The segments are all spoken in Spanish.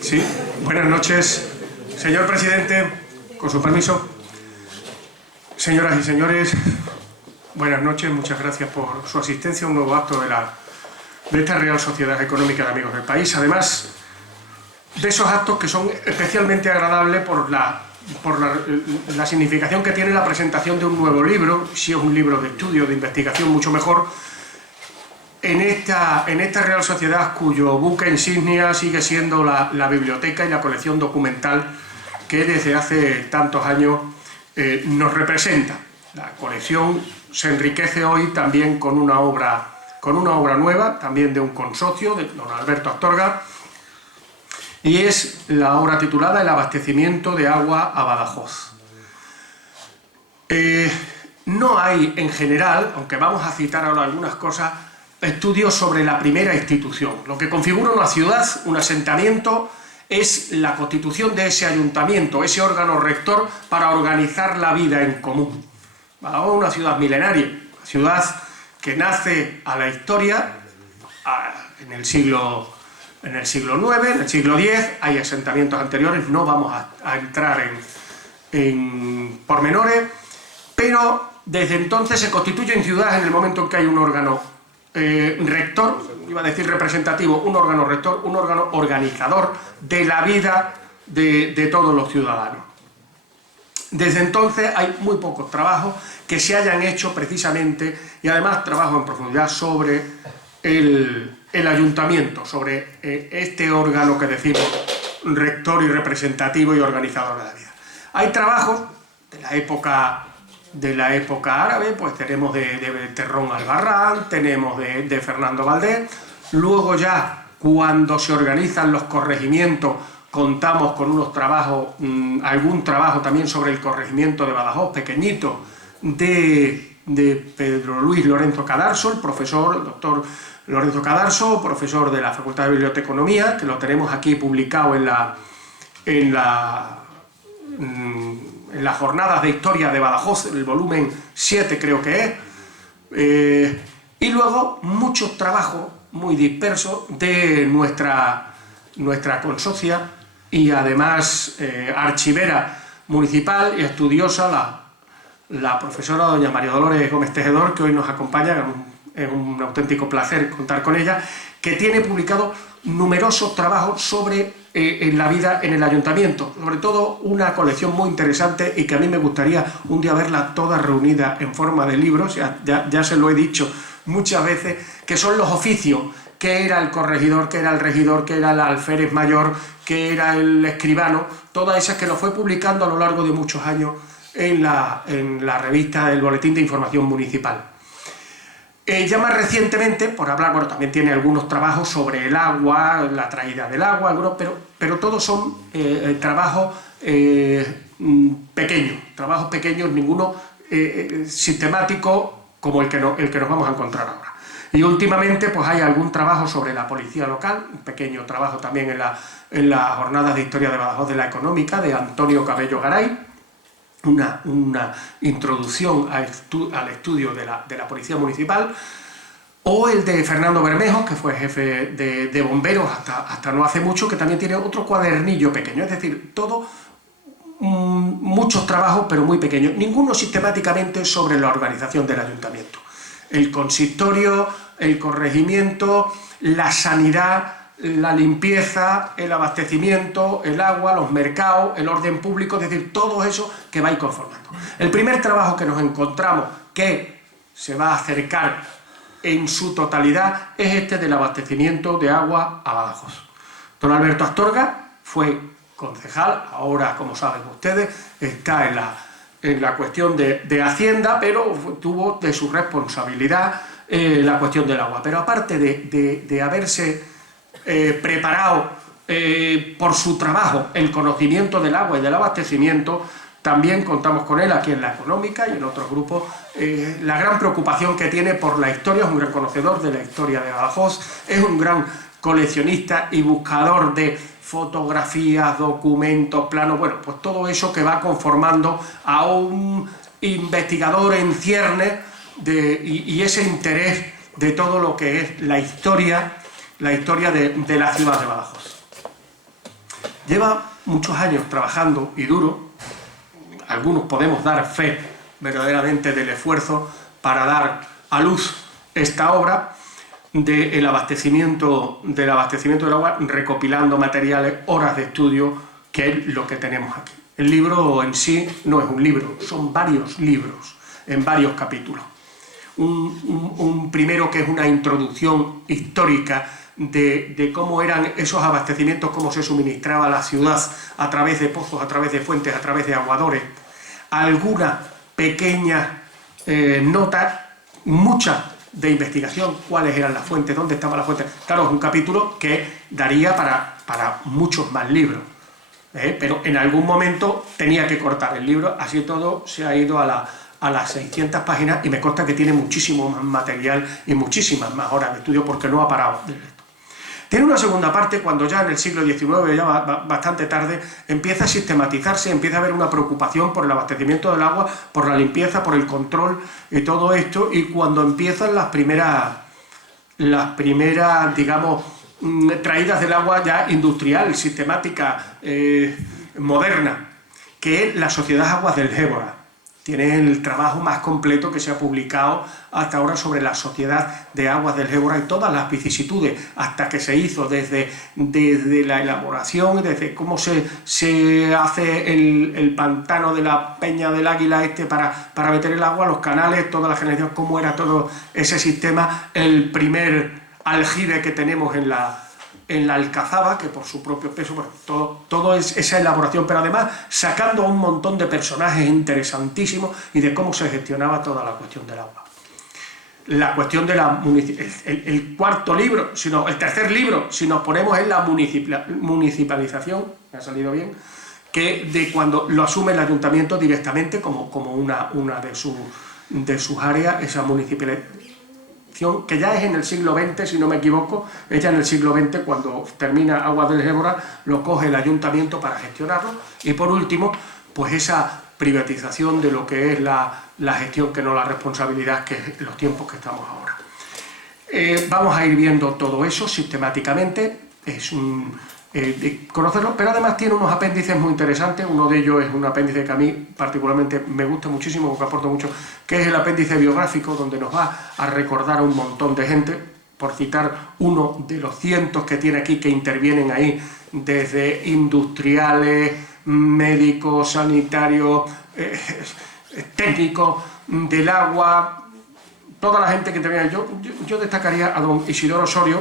Sí, buenas noches. Señor presidente, con su permiso. Señoras y señores, buenas noches. Muchas gracias por su asistencia a un nuevo acto de esta Real Sociedad Económica de Amigos del País. Además de esos actos que son especialmente agradables por la significación que tiene la presentación de un nuevo libro. Si es un libro de estudio, de investigación, mucho mejor. En esta Real Sociedad, cuyo buque insignia sigue siendo la biblioteca y la colección documental que desde hace tantos años nos representa. La colección se enriquece hoy también con una obra nueva, también de un consorcio, de don Alberto Astorga, y es la obra titulada El abastecimiento de agua a Badajoz. No hay en general, aunque vamos a citar ahora algunas cosas, estudios sobre la primera institución. Lo que configura una ciudad, un asentamiento, es la constitución de ese ayuntamiento, ese órgano rector para organizar la vida en común. Badajoz es una ciudad milenaria, una ciudad que nace a la historia en el siglo IX, en el siglo X, hay asentamientos anteriores, no vamos a entrar en pormenores, pero desde entonces se constituye en ciudad en el momento en que hay un órgano rector, iba a decir representativo, un órgano rector, un órgano organizador de la vida de todos los ciudadanos. Desde entonces hay muy pocos trabajos que se hayan hecho precisamente, y además trabajo en profundidad sobre el ayuntamiento, sobre este órgano que decimos rector y representativo y organizador de la vida. Hay trabajos de la época árabe, pues tenemos de Terrón Albarrán, tenemos de Fernando Valdés. Luego ya, cuando se organizan los corregimientos, contamos con unos trabajos, algún trabajo también sobre el corregimiento de Badajoz, pequeñito, de Pedro Luis Lorenzo Cadarso, el profesor, el doctor Lorenzo Cadarso, profesor de la Facultad de Biblioteconomía, que lo tenemos aquí publicado en las jornadas de historia de Badajoz, el volumen 7 creo que es, y luego muchos trabajos muy dispersos de nuestra consocia y además archivera municipal y estudiosa, la profesora doña María Dolores Gómez Tejedor, que hoy nos acompaña. Es un auténtico placer contar con ella, que tiene publicado numerosos trabajos sobre la vida en el ayuntamiento, sobre todo una colección muy interesante y que a mí me gustaría un día verla toda reunida en forma de libros, ya se lo he dicho muchas veces, que son los oficios, que era el corregidor, que era el regidor, que era el alférez mayor, que era el escribano, todas esas que lo fue publicando a lo largo de muchos años en la revista del Boletín de Información Municipal. Ya más recientemente, por hablar, bueno, también tiene algunos trabajos sobre el agua, la traída del agua, pero todos son trabajos pequeños, ninguno sistemático como el que nos vamos a encontrar ahora. Y últimamente pues hay algún trabajo sobre la policía local, un pequeño trabajo también en las jornadas de historia de Badajoz de la Económica, de Antonio Cabello Garay, una introducción al estudio de la Policía Municipal, o el de Fernando Bermejo, que fue jefe de bomberos hasta no hace mucho, que también tiene otro cuadernillo pequeño, es decir, todo muchos trabajos pero muy pequeños, ninguno sistemáticamente sobre la organización del ayuntamiento. El consistorio, el corregimiento, la sanidad, la limpieza, el abastecimiento, el agua, los mercados, el orden público, es decir, todo eso que va a ir conformando. El primer trabajo que nos encontramos que se va a acercar en su totalidad es este del abastecimiento de agua a Badajoz. Don Alberto Astorga fue concejal, ahora, como saben ustedes, está en la cuestión de Hacienda, pero tuvo de su responsabilidad la cuestión del agua. Pero aparte de haberse preparado por su trabajo el conocimiento del agua y del abastecimiento, también contamos con él aquí en la Económica y en otros grupos, la gran preocupación que tiene por la historia, es un gran conocedor de la historia de Badajoz, es un gran coleccionista y buscador de fotografías, documentos, planos, bueno, pues todo eso que va conformando a un investigador en ciernes y ese interés de todo lo que es la historia la historia de la ciudad de Badajoz. Lleva muchos años trabajando y duro. Algunos podemos dar fe verdaderamente del esfuerzo para dar a luz esta obra del abastecimiento del agua, recopilando materiales, horas de estudio, que es lo que tenemos aquí. El libro en sí no es un libro, son varios libros en varios capítulos. Un primero que es una introducción histórica de cómo eran esos abastecimientos, cómo se suministraba la ciudad a través de pozos, a través de fuentes, a través de aguadores. Algunas pequeñas notas, muchas de investigación, cuáles eran las fuentes, dónde estaba la fuente. Claro, es un capítulo que daría para muchos más libros, pero en algún momento tenía que cortar el libro, así todo se ha ido a las 600 páginas y me consta que tiene muchísimo más material y muchísimas más horas de estudio porque no ha parado de esto. Tiene una segunda parte cuando ya en el siglo XIX, ya bastante tarde, empieza a sistematizarse, empieza a haber una preocupación por el abastecimiento del agua, por la limpieza, por el control y todo esto, y cuando empiezan las primeras, digamos, traídas del agua ya industrial, sistemática, moderna, que es la Sociedad Aguas del Gébora. Tiene el trabajo más completo que se ha publicado hasta ahora sobre la Sociedad de Aguas del Gébora y todas las vicisitudes hasta que se hizo, desde la elaboración, desde cómo se hace el pantano de la Peña del Águila para meter el agua, los canales, toda la generación, cómo era todo ese sistema, el primer aljibe que tenemos en la Alcazaba, que por su propio peso, bueno, todo es esa elaboración, pero además sacando a un montón de personajes interesantísimos y de cómo se gestionaba toda la cuestión del agua. La cuestión de el cuarto libro, el tercer libro, si nos ponemos en la municipalización, me ha salido bien, que de cuando lo asume el ayuntamiento directamente como una de sus áreas, esa municipalización, que ya es en el siglo XX, si no me equivoco, es ya en el siglo XX cuando termina Aguas del Gébora, lo coge el ayuntamiento para gestionarlo, y por último, pues esa privatización de lo que es la gestión, que no la responsabilidad, que es los tiempos que estamos ahora. Vamos a ir viendo todo eso sistemáticamente, conocerlo, pero además tiene unos apéndices muy interesantes. Uno de ellos es un apéndice que a mí particularmente me gusta muchísimo, porque aporta mucho, que es el apéndice biográfico, donde nos va a recordar a un montón de gente, por citar uno de los cientos que tiene aquí, que intervienen ahí, desde industriales, médicos, sanitarios, técnicos del agua, toda la gente que interviene. Yo destacaría a don Isidoro Osorio,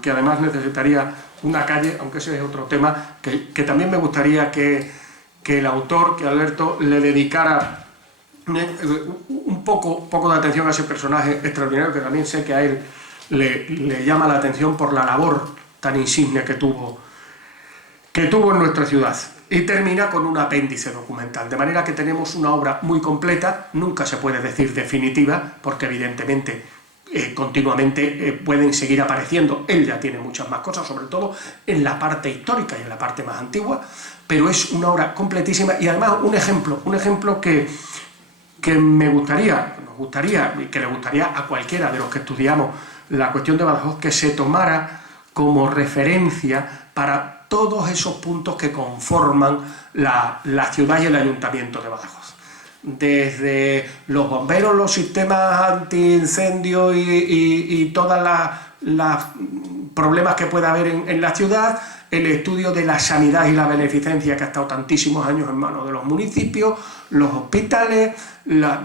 que además necesitaría una calle, aunque ese es otro tema, que también me gustaría que el autor, que Alberto, le dedicara un poco de atención a ese personaje extraordinario, que también sé que a él le llama la atención por la labor tan insigne que tuvo en nuestra ciudad. Y termina con un apéndice documental, de manera que tenemos una obra muy completa, nunca se puede decir definitiva, porque evidentemente continuamente pueden seguir apareciendo. Él ya tiene muchas más cosas, sobre todo en la parte histórica y en la parte más antigua, pero es una obra completísima y además un ejemplo que nos gustaría y que le gustaría a cualquiera de los que estudiamos la cuestión de Badajoz, que se tomara como referencia para todos esos puntos que conforman la ciudad y el ayuntamiento de Badajoz. Desde los bomberos, los sistemas antiincendio y todos los problemas que pueda haber en la ciudad, el estudio de la sanidad y la beneficencia, que ha estado tantísimos años en manos de los municipios, los hospitales, la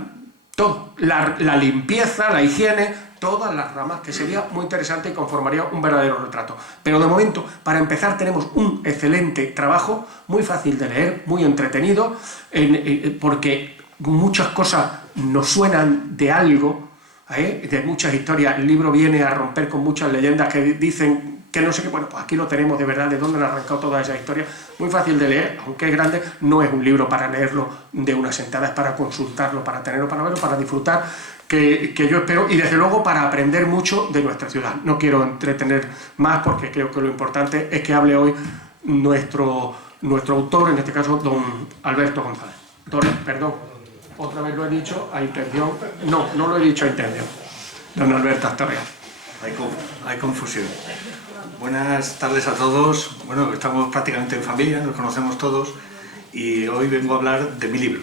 limpieza, la higiene, todas las ramas, que sería muy interesante y conformaría un verdadero retrato. Pero de momento, para empezar, tenemos un excelente trabajo, muy fácil de leer, muy entretenido, porque muchas cosas nos suenan de algo, de muchas historias. El libro viene a romper con muchas leyendas que dicen que no sé qué. Bueno, pues aquí lo tenemos de verdad, de dónde han arrancado todas esas historias. Muy fácil de leer, aunque es grande, no es un libro para leerlo de una sentada, es para consultarlo, para tenerlo, para verlo, para disfrutar, que yo espero, y desde luego para aprender mucho de nuestra ciudad. No quiero entretener más, porque creo que lo importante es que hable hoy nuestro autor, en este caso don Alberto González. Perdón, otra vez lo he dicho a intención. No lo he dicho a intención, don Alberto Astorga. Hay confusión. Buenas tardes a todos. Bueno, estamos prácticamente en familia, nos conocemos todos y hoy vengo a hablar de mi libro.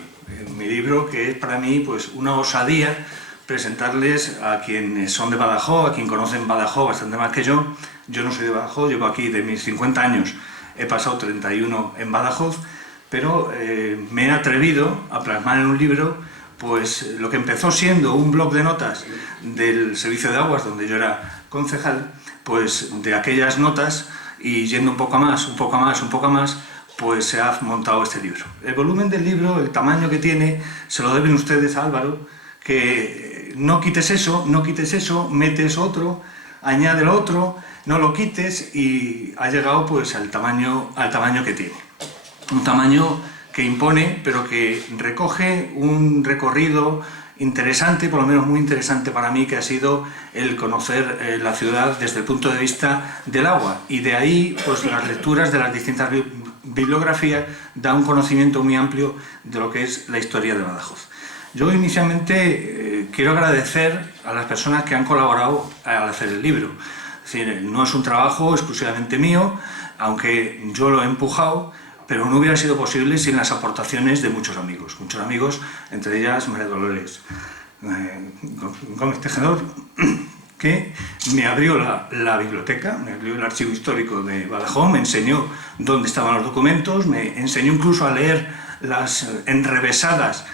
Mi libro, que es para mí pues una osadía presentarles a quienes son de Badajoz, a quien conocen Badajoz bastante más que yo. Yo no soy de Badajoz, llevo aquí de mis 50 años, he pasado 31 en Badajoz, pero me he atrevido a plasmar en un libro pues lo que empezó siendo un blog de notas del Servicio de Aguas, donde yo era concejal, pues de aquellas notas, y yendo un poco más, pues se ha montado este libro. El volumen del libro, el tamaño que tiene, se lo deben ustedes a Álvaro, que no quites eso, metes otro, añade el otro, no lo quites, y ha llegado pues al tamaño que tiene. Un tamaño que impone, pero que recoge un recorrido interesante, por lo menos muy interesante para mí, que ha sido el conocer la ciudad desde el punto de vista del agua. Y de ahí, pues las lecturas de las distintas bibliografías dan un conocimiento muy amplio de lo que es la historia de Badajoz. Yo inicialmente quiero agradecer a las personas que han colaborado al hacer el libro. Es decir, no es un trabajo exclusivamente mío, aunque yo lo he empujado, pero no hubiera sido posible sin las aportaciones de muchos amigos, entre ellas María Dolores Gómez Tejedor, que me abrió la biblioteca, me abrió el archivo histórico de Badajoz, me enseñó dónde estaban los documentos, me enseñó incluso a leer las enrevesadas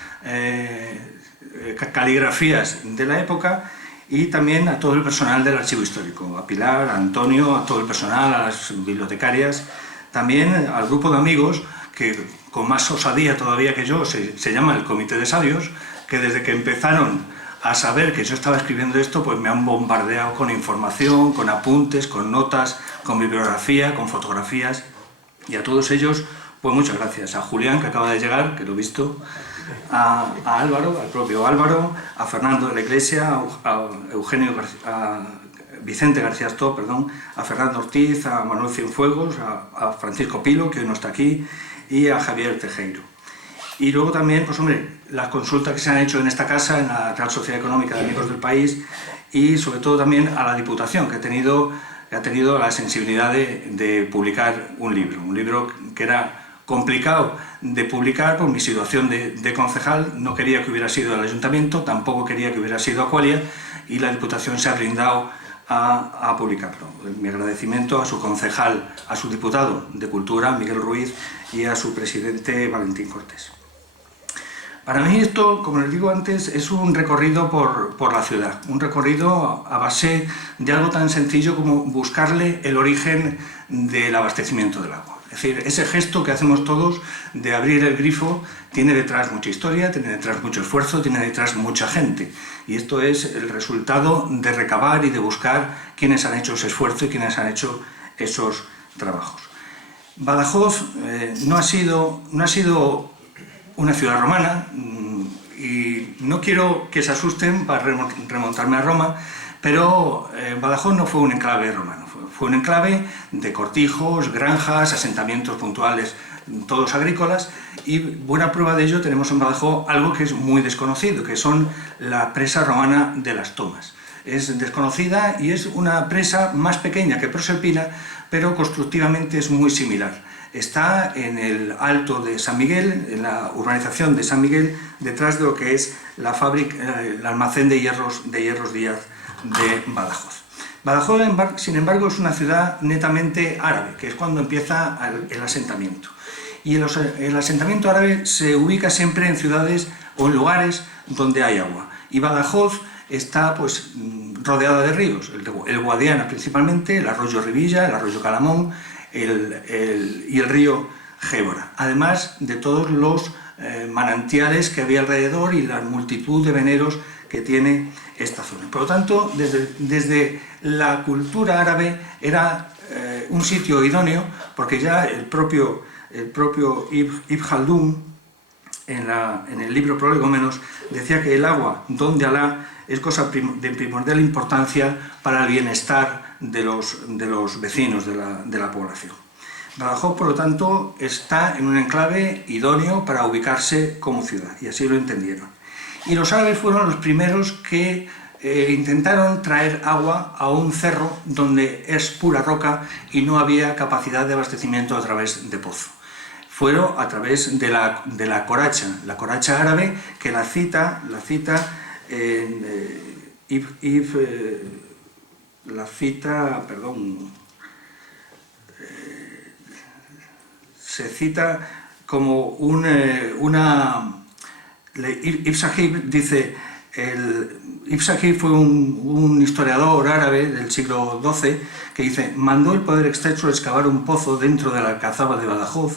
caligrafías de la época, y también a todo el personal del archivo histórico, a Pilar, a Antonio, a todo el personal, a las bibliotecarias. También al grupo de amigos, que con más osadía todavía que yo, se llama el Comité de Sabios, que desde que empezaron a saber que yo estaba escribiendo esto, pues me han bombardeado con información, con apuntes, con notas, con bibliografía, con fotografías, y a todos ellos, pues muchas gracias. A Julián, que acaba de llegar, que lo he visto, a Álvaro, al propio Álvaro, a Fernando de la Iglesia, a Eugenio García, Vicente García Stop, a Fernando Ortiz, a Manuel Cienfuegos, a Francisco Pilo, que hoy no está aquí, y a Javier Tejero. Y luego también, pues hombre, las consultas que se han hecho en esta casa, en la Real Sociedad Económica de Amigos del País, y sobre todo también a la Diputación, que ha tenido la sensibilidad de publicar un libro que era complicado de publicar por mi situación de concejal. No quería que hubiera sido el Ayuntamiento, tampoco quería que hubiera sido Aqualia, y la Diputación se ha brindado a publicarlo. Mi agradecimiento a su concejal, a su diputado de Cultura, Miguel Ruiz, y a su presidente, Valentín Cortés. Para mí esto, como les digo antes, es un recorrido por la ciudad, un recorrido a base de algo tan sencillo como buscarle el origen del abastecimiento del agua. Es decir, ese gesto que hacemos todos de abrir el grifo tiene detrás mucha historia, tiene detrás mucho esfuerzo, tiene detrás mucha gente. Y esto es el resultado de recabar y de buscar quiénes han hecho ese esfuerzo y quiénes han hecho esos trabajos. Badajoz no ha sido una ciudad romana, y no quiero que se asusten para remontarme a Roma, pero Badajoz no fue un enclave romano, fue un enclave de cortijos, granjas, asentamientos puntuales, todos agrícolas, y buena prueba de ello tenemos en Badajoz algo que es muy desconocido, que son la presa romana de las Tomas. Es desconocida y es una presa más pequeña que Proserpina, pero constructivamente es muy similar. Está en el Alto de San Miguel, en la urbanización de San Miguel, detrás de lo que es la fábrica, el almacén de hierros Díaz de Badajoz. Badajoz, sin embargo, es una ciudad netamente árabe, que es cuando empieza el asentamiento. Y el asentamiento árabe se ubica siempre en ciudades o en lugares donde hay agua. Y Badajoz está pues rodeada de ríos, el Guadiana principalmente, el arroyo Rivilla, el arroyo Calamón y el río Gébora. Además de todos los manantiales que había alrededor y la multitud de veneros que tiene esta zona. Por lo tanto, desde la cultura árabe era un sitio idóneo, porque ya el propio Ibn Khaldun, en el libro Prolegómenos, decía que el agua, don de Alá, es cosa de primordial importancia para el bienestar de los vecinos de la población. Badajoz, por lo tanto, está en un enclave idóneo para ubicarse como ciudad, y así lo entendieron. Y los árabes fueron los primeros que intentaron traer agua a un cerro donde es pura roca y no había capacidad de abastecimiento a través de pozo. Fueron a través de la coracha árabe, que la cita se cita como Ibn Sahib dice, Ibn Sahib fue un historiador árabe del siglo XII que dice: mandó el poder excelso excavar un pozo dentro de la alcazaba de Badajoz,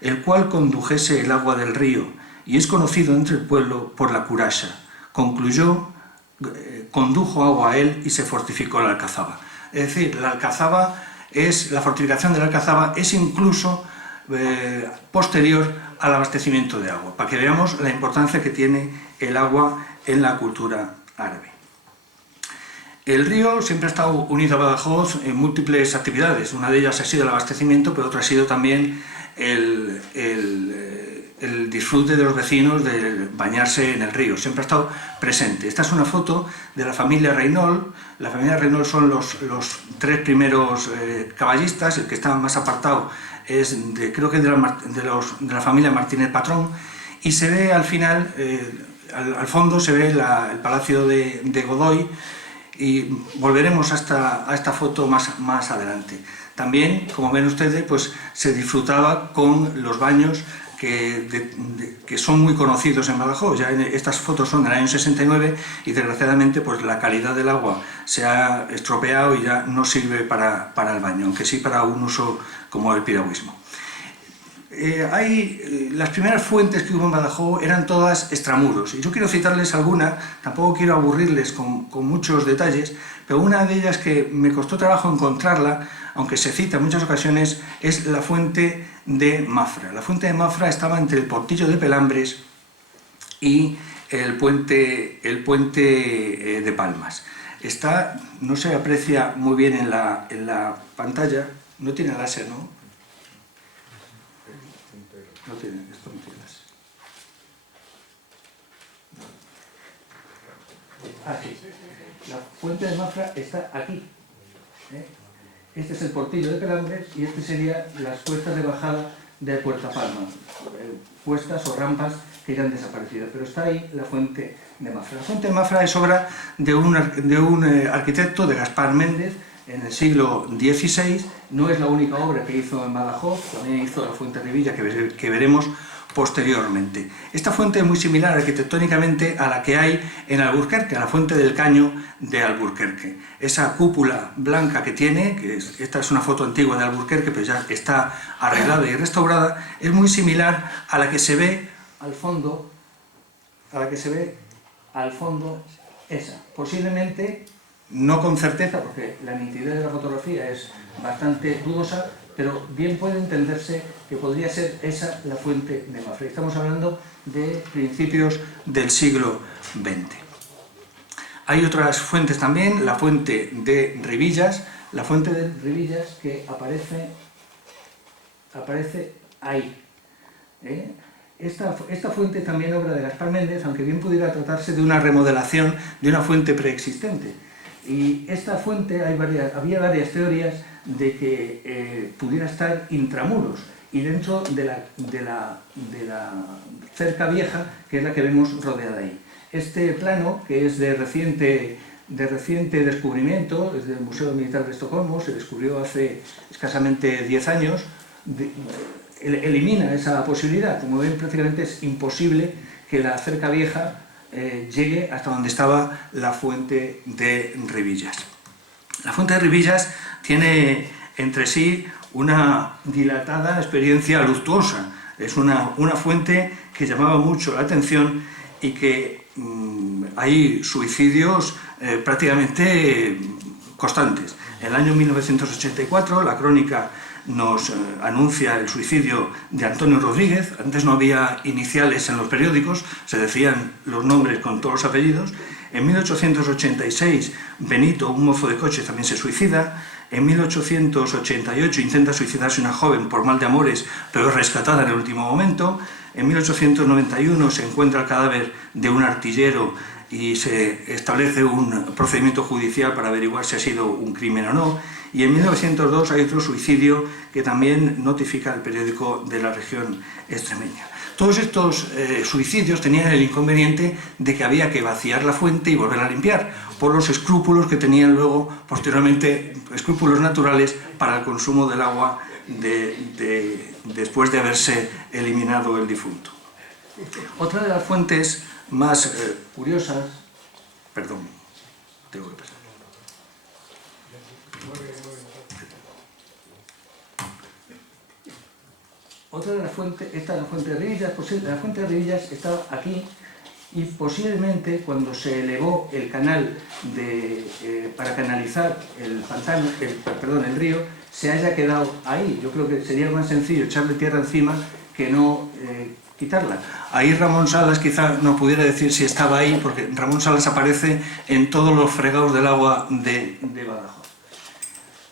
el cual condujese el agua del río, y es conocido entre el pueblo por la curasha. Concluyó, condujo agua a él y se fortificó la alcazaba. Es decir, la fortificación de la alcazaba es incluso posterior al abastecimiento de agua, para que veamos la importancia que tiene el agua en la cultura árabe. El río siempre ha estado unido a Badajoz en múltiples actividades. Una de ellas ha sido el abastecimiento, pero otra ha sido también el disfrute de los vecinos de bañarse en el río. Siempre ha estado presente. Esta es una foto de la familia Reynol. La familia Reynol son los tres primeros caballistas. El que está más apartado es creo que de la familia Martínez Patrón, y se ve al final, al fondo se ve el Palacio de Godoy, y volveremos a esta foto más adelante. También, como ven ustedes, pues se disfrutaba con los baños que son muy conocidos en Badajoz. Ya estas fotos son del año 69 y desgraciadamente pues la calidad del agua se ha estropeado y ya no sirve para el baño, aunque sí para un uso como el piragüismo. Las primeras fuentes que hubo en Badajoz eran todas extramuros, y yo quiero citarles alguna, tampoco quiero aburrirles con muchos detalles, pero una de ellas que me costó trabajo encontrarla, aunque se cita en muchas ocasiones, es la fuente de Mafra. La fuente de Mafra estaba entre el Portillo de Pelambres y el puente de Palmas. No se aprecia muy bien en la pantalla, no tiene láser, ¿no? No tiene, esto no tiene láser. Aquí. La fuente de Mafra está aquí. Este es el Portillo de Pelambres y este serían las puestas de bajada de Puerta Palma. Puestas o rampas que ya han desaparecido, pero está ahí la fuente de Mafra. La fuente de Mafra es obra de un arquitecto, de Gaspar Méndez, en el siglo XVI. No es la única obra que hizo en Badajoz, también hizo la fuente de Rivilla, que veremos posteriormente. Esta fuente es muy similar arquitectónicamente a la que hay en Alburquerque, a la fuente del Caño de Alburquerque. Esa cúpula blanca que tiene, esta es una foto antigua de Alburquerque, pero ya está arreglada y restaurada, es muy similar a la que se ve al fondo, esa. Posiblemente, no con certeza, porque la nitidez de la fotografía es bastante dudosa, pero bien puede entenderse que podría ser esa la fuente de Mafra. Estamos hablando de principios del siglo XX. Hay otras fuentes también, la fuente de Rivillas, que aparece ahí. Esta fuente también obra de Gaspar Méndez, aunque bien pudiera tratarse de una remodelación de una fuente preexistente. Y esta fuente, había varias teorías de que pudiera estar intramuros y dentro de la cerca vieja, que es la que vemos rodeada ahí. Este plano, que es de reciente descubrimiento, es del Museo Militar de Estocolmo, se descubrió hace escasamente 10 años, elimina esa posibilidad. Como ven, prácticamente es imposible que la cerca vieja llegue hasta donde estaba la fuente de Rivillas. La fuente de Rivillas tiene entre sí una dilatada experiencia luctuosa. Es una fuente que llamaba mucho la atención y que hay suicidios prácticamente constantes. En el año 1984 la crónica nos anuncia el suicidio de Antonio Rodríguez. Antes no había iniciales en los periódicos, se decían los nombres con todos los apellidos. En 1886 Benito, un mozo de coche, también se suicida. En 1888 intenta suicidarse una joven por mal de amores, pero es rescatada en el último momento. En 1891 se encuentra el cadáver de un artillero y se establece un procedimiento judicial para averiguar si ha sido un crimen o no. Y en 1902 hay otro suicidio que también notifica el periódico de la región extremeña. Todos estos suicidios tenían el inconveniente de que había que vaciar la fuente y volverla a limpiar, por los escrúpulos que tenían luego, posteriormente, escrúpulos naturales para el consumo del agua después de haberse eliminado el difunto. Otra de las fuentes más curiosas... Perdón, tengo que pasar. Otra de las fuentes, esta es la fuente de Rivillas, la fuente de Rivillas estaba aquí y posiblemente cuando se elevó el canal para canalizar el río, se haya quedado ahí. Yo creo que sería más sencillo echarle tierra encima que no quitarla. Ahí Ramón Salas quizá no pudiera decir si estaba ahí, porque Ramón Salas aparece en todos los fregados del agua de Badajoz.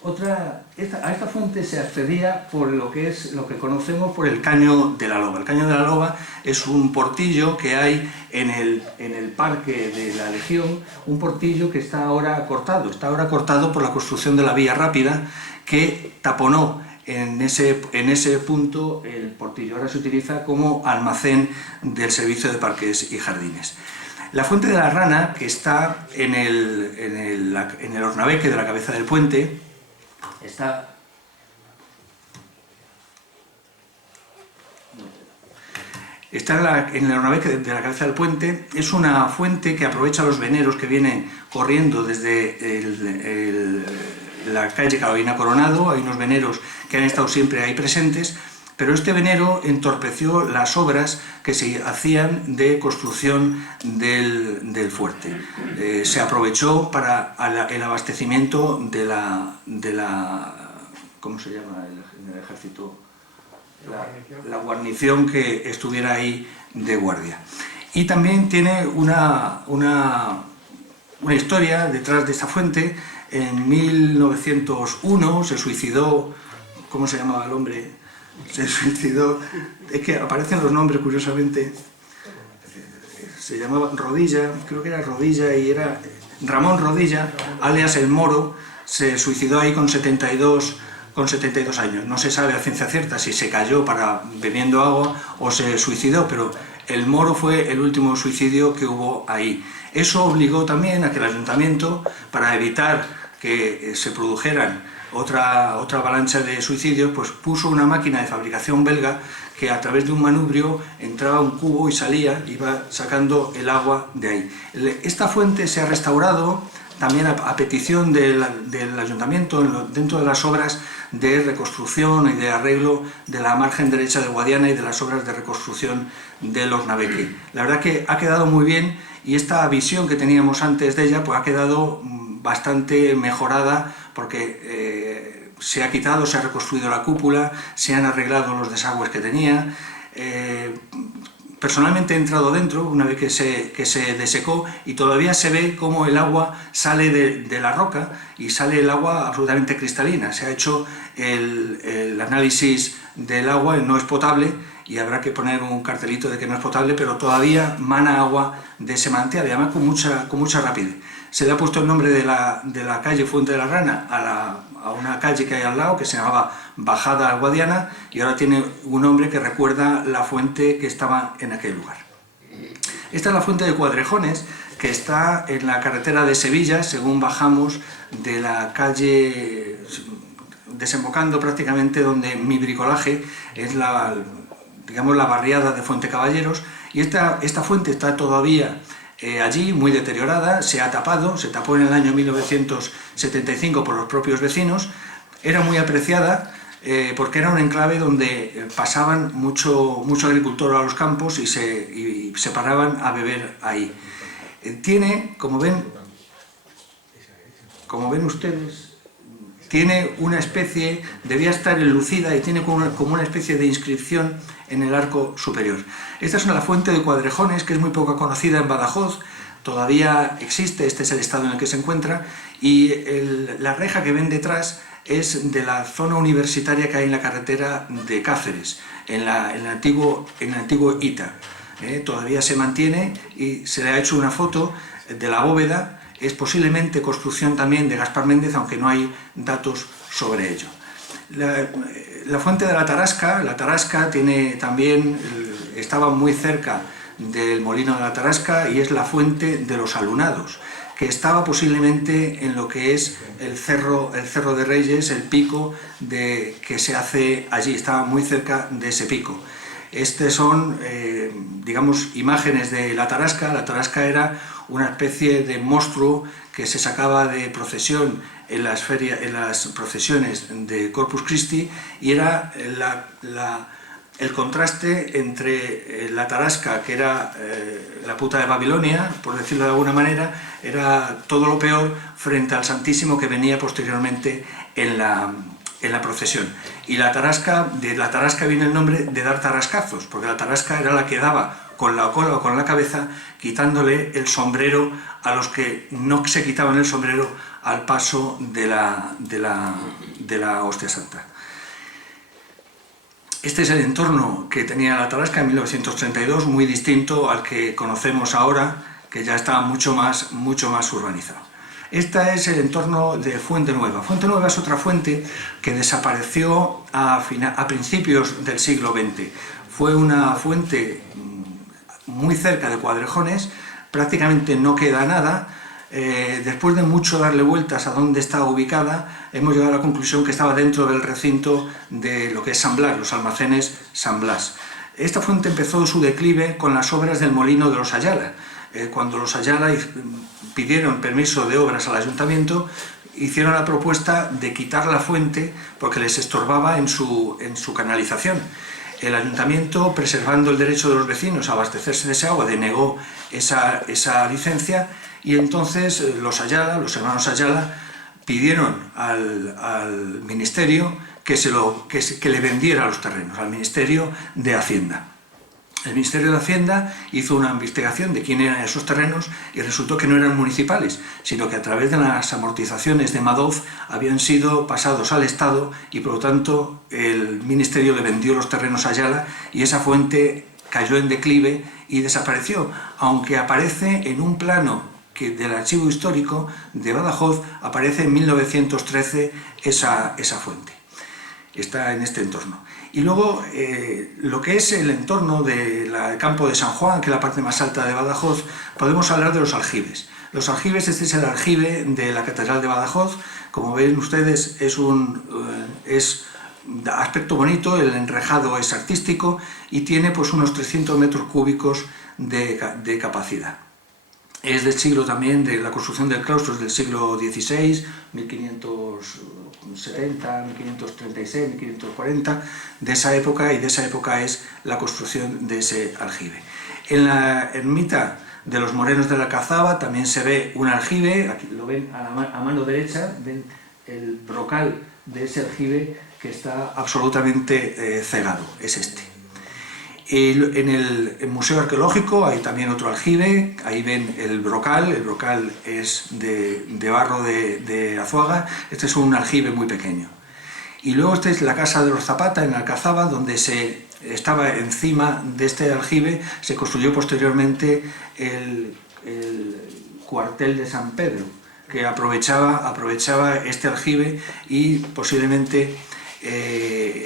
A esta fuente se accedía por lo que conocemos por el Caño de la Loba. El Caño de la Loba es un portillo que hay en el Parque de la Legión, un portillo que está ahora cortado por la construcción de la vía rápida que taponó en ese punto el portillo. Ahora se utiliza como almacén del Servicio de Parques y Jardines. La Fuente de la Rana, que está en el Ornabeque de la cabeza del puente, está en el Ornabeque de la cabeza del puente. Es una fuente que aprovecha los veneros que vienen corriendo desde la calle Carolina Coronado. Hay unos veneros que han estado siempre ahí presentes, pero este venero entorpeció las obras que se hacían de construcción del fuerte. Se aprovechó para el abastecimiento de la ¿cómo se llama en el ejército? La guarnición que estuviera ahí de guardia. Y también tiene una historia detrás de esta fuente. En 1901 se suicidó, ¿cómo se llamaba el hombre? Se suicidó, es que aparecen los nombres curiosamente, se llamaba Rodilla, creo que era Rodilla, y era Ramón Rodilla, alias El Moro. Se suicidó ahí con 72 años. No se sabe a ciencia cierta si se cayó bebiendo agua o se suicidó, pero El Moro fue el último suicidio que hubo ahí. Eso obligó también a que el ayuntamiento, para evitar que se produjeran otra avalancha de suicidios, pues puso una máquina de fabricación belga que a través de un manubrio entraba un cubo y salía, iba sacando el agua de ahí. Esta fuente se ha restaurado también a petición del ayuntamiento dentro de las obras de reconstrucción y de arreglo de la margen derecha de Guadiana y de las obras de reconstrucción del Ornabeque. La verdad que ha quedado muy bien, y esta visión que teníamos antes de ella pues ha quedado bastante mejorada, porque se ha quitado, se ha reconstruido la cúpula, se han arreglado los desagües que tenía. Personalmente he entrado dentro una vez que se desecó y todavía se ve cómo el agua sale de la roca y sale el agua absolutamente cristalina. Se ha hecho el análisis del agua, no es potable, y habrá que poner un cartelito de que no es potable, pero todavía mana agua de ese manantial, y además con mucha rapidez. Se le ha puesto el nombre de la calle Fuente de la Rana a una calle que hay al lado, que se llamaba Bajada Guadiana, y ahora tiene un nombre que recuerda la fuente que estaba en aquel lugar. Esta es la Fuente de Cuadrejones, que está en la carretera de Sevilla, según bajamos de la calle, desembocando prácticamente donde Mi Bricolaje es digamos, la barriada de Fuente Caballeros, y esta fuente está todavía allí, muy deteriorada. Se ha tapado, se tapó en el año 1975 por los propios vecinos. Era muy apreciada porque era un enclave donde pasaban mucho agricultor a los campos y se paraban a beber ahí. Tiene, como ven ustedes, tiene una especie, debía estar enlucida y tiene como una especie de inscripción en el arco superior. Esta es la Fuente de Cuadrejones, que es muy poco conocida en Badajoz, todavía existe, este es el estado en el que se encuentra, y la reja que ven detrás es de la zona universitaria que hay en la carretera de Cáceres, en el antiguo ITA. todavía se mantiene y se le ha hecho una foto de la bóveda. Es posiblemente construcción también de Gaspar Méndez, aunque no hay datos sobre ello. La fuente de la Tarasca tiene también, estaba muy cerca del molino de la Tarasca y es la fuente de los Alunados, que estaba posiblemente en lo que es el cerro de Reyes, el pico que se hace allí, estaba muy cerca de ese pico. Estas son, digamos, imágenes de la Tarasca. La Tarasca era una especie de monstruo que se sacaba de procesión en las procesiones de Corpus Christi, y era el contraste entre la Tarasca, que era la puta de Babilonia, por decirlo de alguna manera, era todo lo peor frente al Santísimo que venía posteriormente en la procesión. Y la Tarasca, de la Tarasca viene el nombre de dar tarascazos, porque la Tarasca era la que daba con la cola o con la cabeza, quitándole el sombrero a los que no se quitaban el sombrero al paso de la hostia santa. Este es el entorno que tenía la Tarasca en 1932, muy distinto al que conocemos ahora, que ya está mucho más urbanizado. Este es el entorno de Fuente Nueva. Fuente Nueva es otra fuente que desapareció a principios del siglo XX. Fue una fuente muy cerca de Cuadrejones, prácticamente no queda nada. Después de mucho darle vueltas a dónde estaba ubicada, hemos llegado a la conclusión que estaba dentro del recinto de lo que es San Blas, los almacenes San Blas. Esta fuente empezó su declive con las obras del molino de los Ayala. Cuando los Ayala pidieron permiso de obras al ayuntamiento, hicieron la propuesta de quitar la fuente porque les estorbaba en su canalización. El ayuntamiento, preservando el derecho de los vecinos a abastecerse de esa agua, denegó esa licencia, y entonces los hermanos Ayala, pidieron al ministerio que le vendiera los terrenos, al Ministerio de Hacienda. El Ministerio de Hacienda hizo una investigación de quién eran esos terrenos y resultó que no eran municipales, sino que a través de las amortizaciones de Madoz habían sido pasados al Estado, y por lo tanto el Ministerio le vendió los terrenos a Ayala y esa fuente cayó en declive y desapareció, aunque aparece en un plano del archivo histórico de Badajoz, aparece en 1913 esa fuente. Está en este entorno. Y luego, lo que es el entorno del campo de San Juan, que es la parte más alta de Badajoz, podemos hablar de los aljibes. Los aljibes, este es el aljibe de la Catedral de Badajoz. Como ven ustedes, es de aspecto bonito, el enrejado es artístico y tiene pues unos 300 metros cúbicos de capacidad. Es del siglo también, de la construcción del claustro es del siglo XVI, 1570, 1536, 1540, de esa época, y de esa época es la construcción de ese aljibe. En la ermita de los Morenos de la Alcazaba también se ve un aljibe, aquí lo ven a mano derecha, ven el brocal de ese aljibe que está absolutamente cegado, es este. En el Museo Arqueológico hay también otro aljibe, ahí ven el brocal es de barro de Azuaga, este es un aljibe muy pequeño. Y luego esta es la Casa de los Zapata en Alcazaba, donde estaba encima de este aljibe, se construyó posteriormente el cuartel de San Pedro, que aprovechaba este aljibe, y posiblemente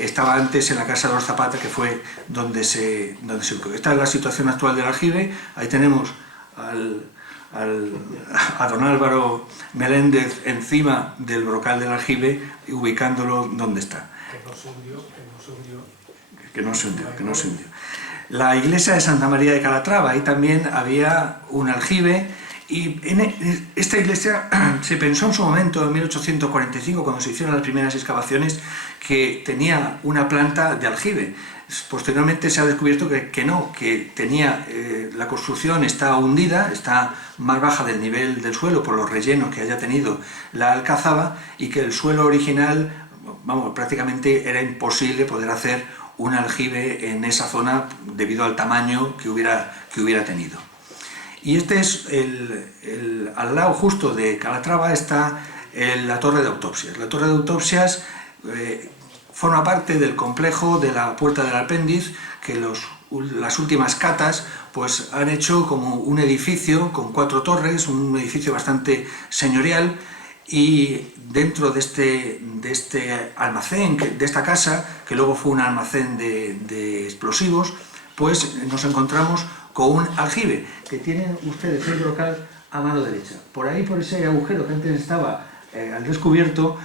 estaba antes en la Casa de los Zapata, que fue donde se ubicó. Esta es la situación actual del aljibe. Ahí tenemos a don Álvaro Meléndez encima del brocal del aljibe, ubicándolo donde está. Que no se hundió. La iglesia de Santa María de Calatrava, ahí también había un aljibe. Y en esta iglesia se pensó en su momento, en 1845, cuando se hicieron las primeras excavaciones, que tenía una planta de aljibe. Posteriormente se ha descubierto que no, que tenía, la construcción está hundida, está más baja del nivel del suelo por los rellenos que haya tenido la alcazaba, y que el suelo original, prácticamente era imposible poder hacer un aljibe en esa zona debido al tamaño que hubiera tenido. Y este es al lado justo de Calatrava está la Torre de Autopsias. La Torre de Autopsias forma parte del complejo de la Puerta del Apéndiz, que los las últimas catas, pues han hecho como un edificio con 4 torres, un edificio bastante señorial, y dentro de este almacén, de esta casa, que luego fue un almacén de explosivos, pues nos encontramos con un aljibe, que tienen ustedes el brocal a mano derecha. Por ahí, por ese agujero que antes estaba al descubierto,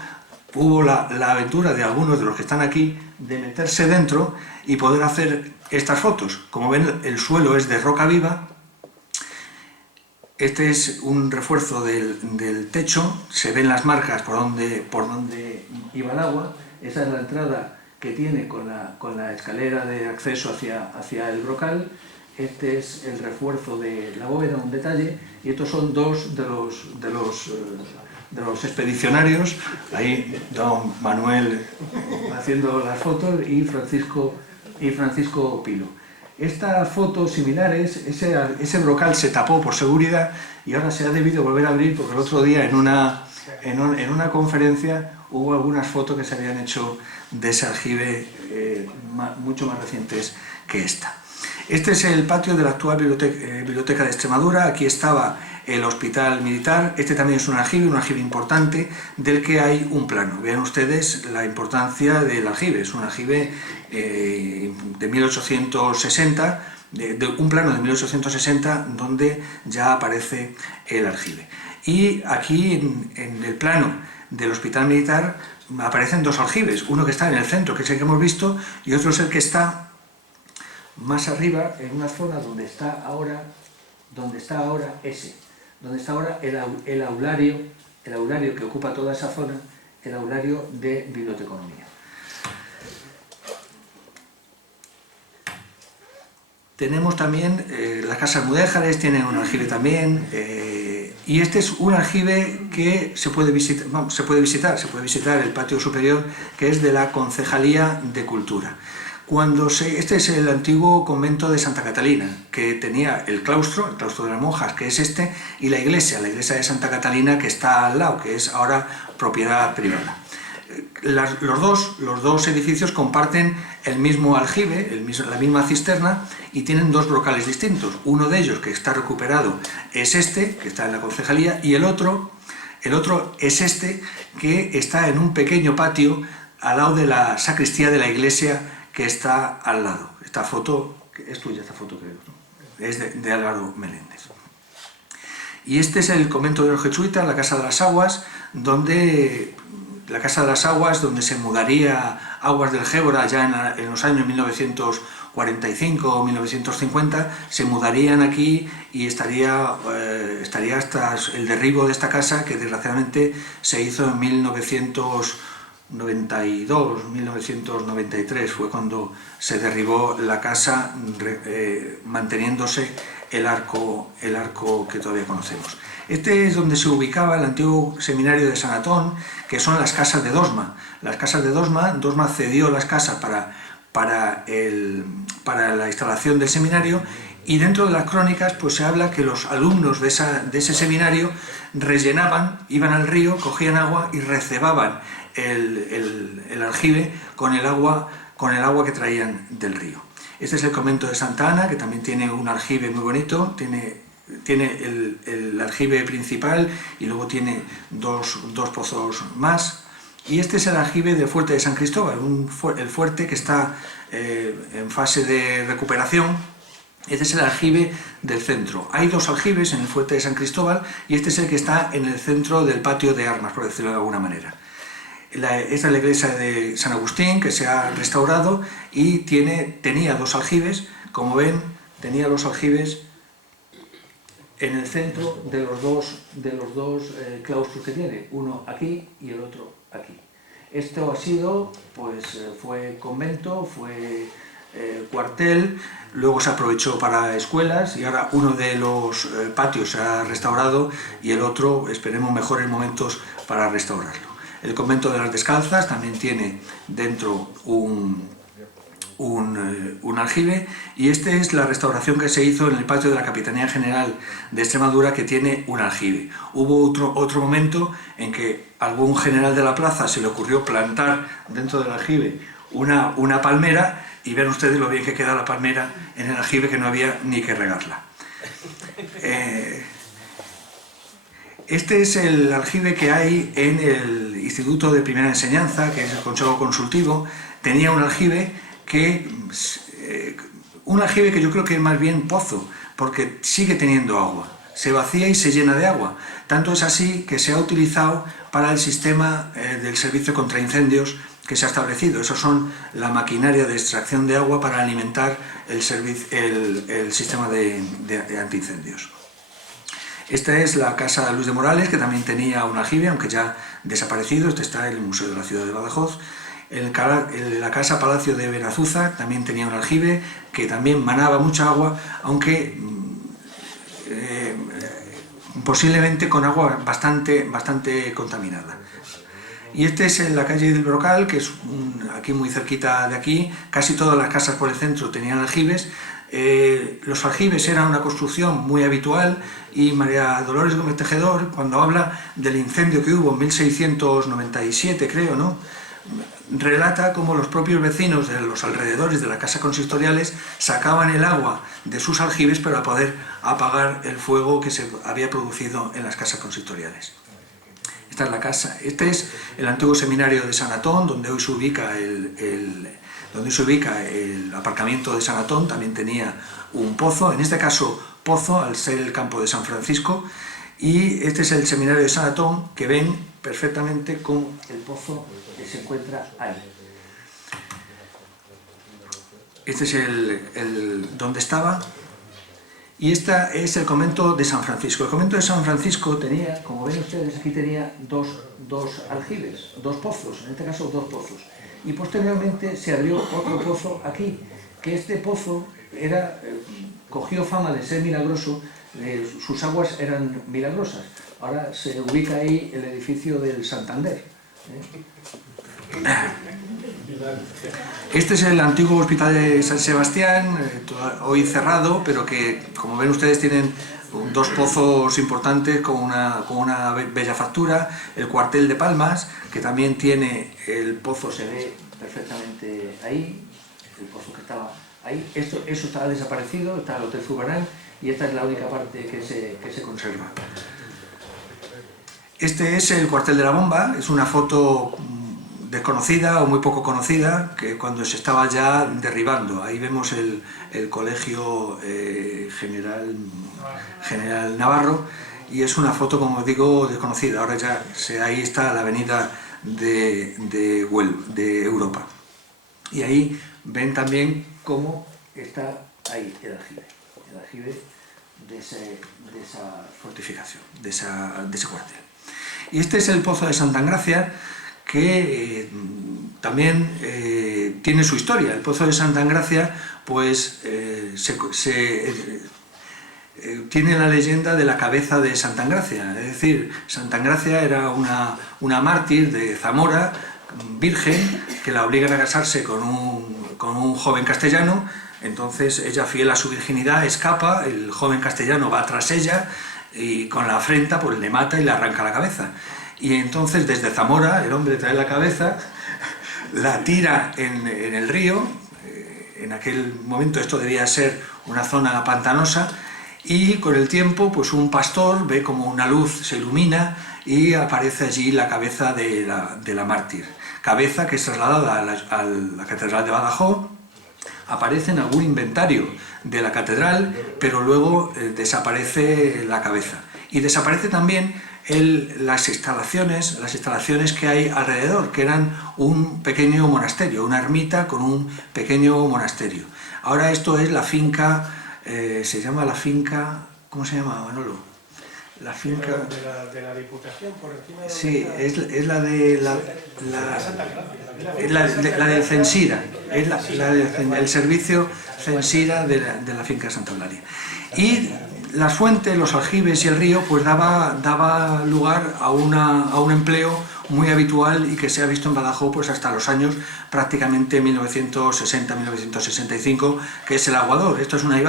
hubo la aventura de algunos de los que están aquí de meterse dentro y poder hacer estas fotos. Como ven, el suelo es de roca viva. Este es un refuerzo del techo, se ven las marcas por donde iba el agua. Esa es la entrada que tiene con la escalera de acceso hacia el brocal. Este es el refuerzo de la bóveda, un detalle, y estos son dos de los expedicionarios, ahí don Manuel haciendo las fotos y Francisco Pilo. Estas fotos similares, ese brocal se tapó por seguridad y ahora se ha debido volver a abrir porque el otro día en una conferencia hubo algunas fotos que se habían hecho de ese aljibe mucho más recientes que esta. Este es el patio de la actual Biblioteca de Extremadura. Aquí estaba el Hospital Militar. Este también es un aljibe importante del que hay un plano. Vean ustedes la importancia del aljibe. Es un aljibe de 1860, un plano de 1860 donde ya aparece el aljibe. Y aquí en el plano del Hospital Militar aparecen 2 aljibes. Uno que está en el centro, que es el que hemos visto, y otro es el que está más arriba, en una zona donde está ahora el aulario que ocupa toda esa zona, el aulario de biblioteconomía. Tenemos también las casas mudéjares, tienen un aljibe también, y este es un aljibe que se puede visitar el patio superior, que es de la Concejalía de Cultura. Este es el antiguo convento de Santa Catalina, que tenía el claustro de las monjas, que es este, y la iglesia de Santa Catalina, que está al lado, que es ahora propiedad privada. Los dos edificios comparten el mismo aljibe, la misma cisterna, y tienen 2 brocales distintos. Uno de ellos, que está recuperado, es este, que está en la concejalía, y el otro es este, que está en un pequeño patio al lado de la sacristía de la iglesia, que está al lado. Esta foto, es tuya esta foto, creo, ¿no? Es de Álvaro Meléndez. Y este es el convento de los jesuitas, la Casa de las Aguas, donde se mudaría Aguas del Gébora ya en los años 1945 o 1950, se mudarían aquí y estaría hasta el derribo de esta casa, que desgraciadamente se hizo en 1993 fue cuando se derribó la casa, manteniéndose el arco que todavía conocemos. Este es donde se ubicaba el antiguo seminario de San Antón, que son las casas de Dosma. Las casas de Dosma cedió las casas para la instalación del seminario, y dentro de las crónicas pues se habla que los alumnos de ese seminario iban al río, cogían agua y recebaban el aljibe con el agua que traían del río. Este es el convento de Santa Ana, que también tiene un aljibe muy bonito, tiene el aljibe principal y luego tiene dos pozos más. Y este es el aljibe del fuerte de San Cristóbal, el fuerte que está en fase de recuperación. Este es el aljibe del centro. Hay 2 aljibes en el fuerte de San Cristóbal y este es el que está en el centro del patio de armas, por decirlo de alguna manera. Esta es la iglesia de San Agustín, que se ha restaurado y tenía 2 aljibes. Como ven, tenía los aljibes en el centro de los dos claustros que tiene, uno aquí y el otro aquí. Esto ha sido, fue convento, fue cuartel, luego se aprovechó para escuelas y ahora uno de los patios se ha restaurado y el otro esperemos mejores momentos para restaurarlo. El convento de las Descalzas también tiene dentro un aljibe, y esta es la restauración que se hizo en el patio de la Capitanía General de Extremadura, que tiene un aljibe. Hubo otro momento en que a algún general de la plaza se le ocurrió plantar dentro del aljibe una palmera, y ven ustedes lo bien que queda la palmera en el aljibe, que no había ni que regarla. Este es el aljibe que hay en el Instituto de Primera Enseñanza, que es el Consejo Consultivo. Tenía un aljibe que yo creo que es más bien pozo, porque sigue teniendo agua. Se vacía y se llena de agua. Tanto es así que se ha utilizado para el sistema del servicio contra incendios que se ha establecido. Esos son la maquinaria de extracción de agua para alimentar el sistema de antiincendios. Esta es la Casa Luis de Morales, que también tenía un aljibe, aunque ya desaparecido. Este está en el Museo de la Ciudad de Badajoz. La Casa Palacio de Benazuza también tenía un aljibe que también manaba mucha agua, aunque posiblemente con agua bastante contaminada. Y este es en la calle del Brocal, que es aquí muy cerquita de aquí. Casi todas las casas por el centro tenían aljibes. Los aljibes eran una construcción muy habitual, y María Dolores Gómez Tejedor, cuando habla del incendio que hubo en 1697, creo, ¿no?, relata cómo los propios vecinos de los alrededores de las casas consistoriales sacaban el agua de sus aljibes para poder apagar el fuego que se había producido en las casas consistoriales. Esta es la casa. Este es el antiguo seminario de San Antón, donde hoy se ubica el aparcamiento de San Antón. También tenía un pozo, en este caso pozo, al ser el campo de San Francisco. Y este es el seminario de San Antón, que ven perfectamente con el pozo que se encuentra ahí. Este es donde estaba. Y este es el convento de San Francisco. El convento de San Francisco tenía, como ven ustedes, aquí tenía dos aljibes, dos pozos, en este caso dos pozos. Y posteriormente se abrió otro pozo aquí, que este pozo cogió fama de ser milagroso. Sus aguas eran milagrosas. Ahora se ubica ahí el edificio del Santander. Este es el antiguo hospital de San Sebastián, hoy cerrado, pero que, como ven ustedes, tienen dos pozos importantes con una bella factura. El cuartel de Palmas, que también tiene el pozo, se ve perfectamente ahí, el pozo que estaba ahí. Eso está desaparecido, está el Hotel Zurbarán, y esta es la única parte que se conserva. Este es el cuartel de la Bomba. Es una foto desconocida o muy poco conocida, que cuando se estaba ya derribando. Ahí vemos el colegio General Navarro, y es una foto, como digo, desconocida. Ahora ya ahí está la avenida de Europa. Y ahí ven también cómo está ahí el aljibe de esa fortificación, de ese cuartel. Y este es el pozo de Santa Engracia, que también tiene su historia. El pozo de Santa Engracia, pues, tiene la leyenda de la cabeza de Santa Engracia. Es decir, Santa Engracia era una mártir de Zamora, virgen, que la obligan a casarse con un joven castellano. Entonces ella, fiel a su virginidad, escapa. El joven castellano va tras ella y con la afrenta pues le mata y le arranca la cabeza. Y entonces desde Zamora el hombre trae la cabeza, la tira en el río. En aquel momento esto debía ser una zona pantanosa, y con el tiempo pues un pastor ve como una luz se ilumina y aparece allí la cabeza de la mártir. Cabeza que es trasladada a la Catedral de Badajoz. Aparece en algún inventario de la catedral, pero luego desaparece la cabeza. Y desaparece también las instalaciones que hay alrededor, que eran un pequeño monasterio, una ermita con un pequeño monasterio. Ahora esto es la finca, se llama la finca, ¿cómo se llama, Manolo? La finca de la Diputación, por encima de... Sí, es la de la del Censira, es el servicio Censira de la finca de Santa Eulalia. Y las fuentes, los aljibes y el río pues daba lugar a un empleo muy habitual y que se ha visto en Badajoz pues hasta los años prácticamente 1960-1965, que es el aguador. Esto es una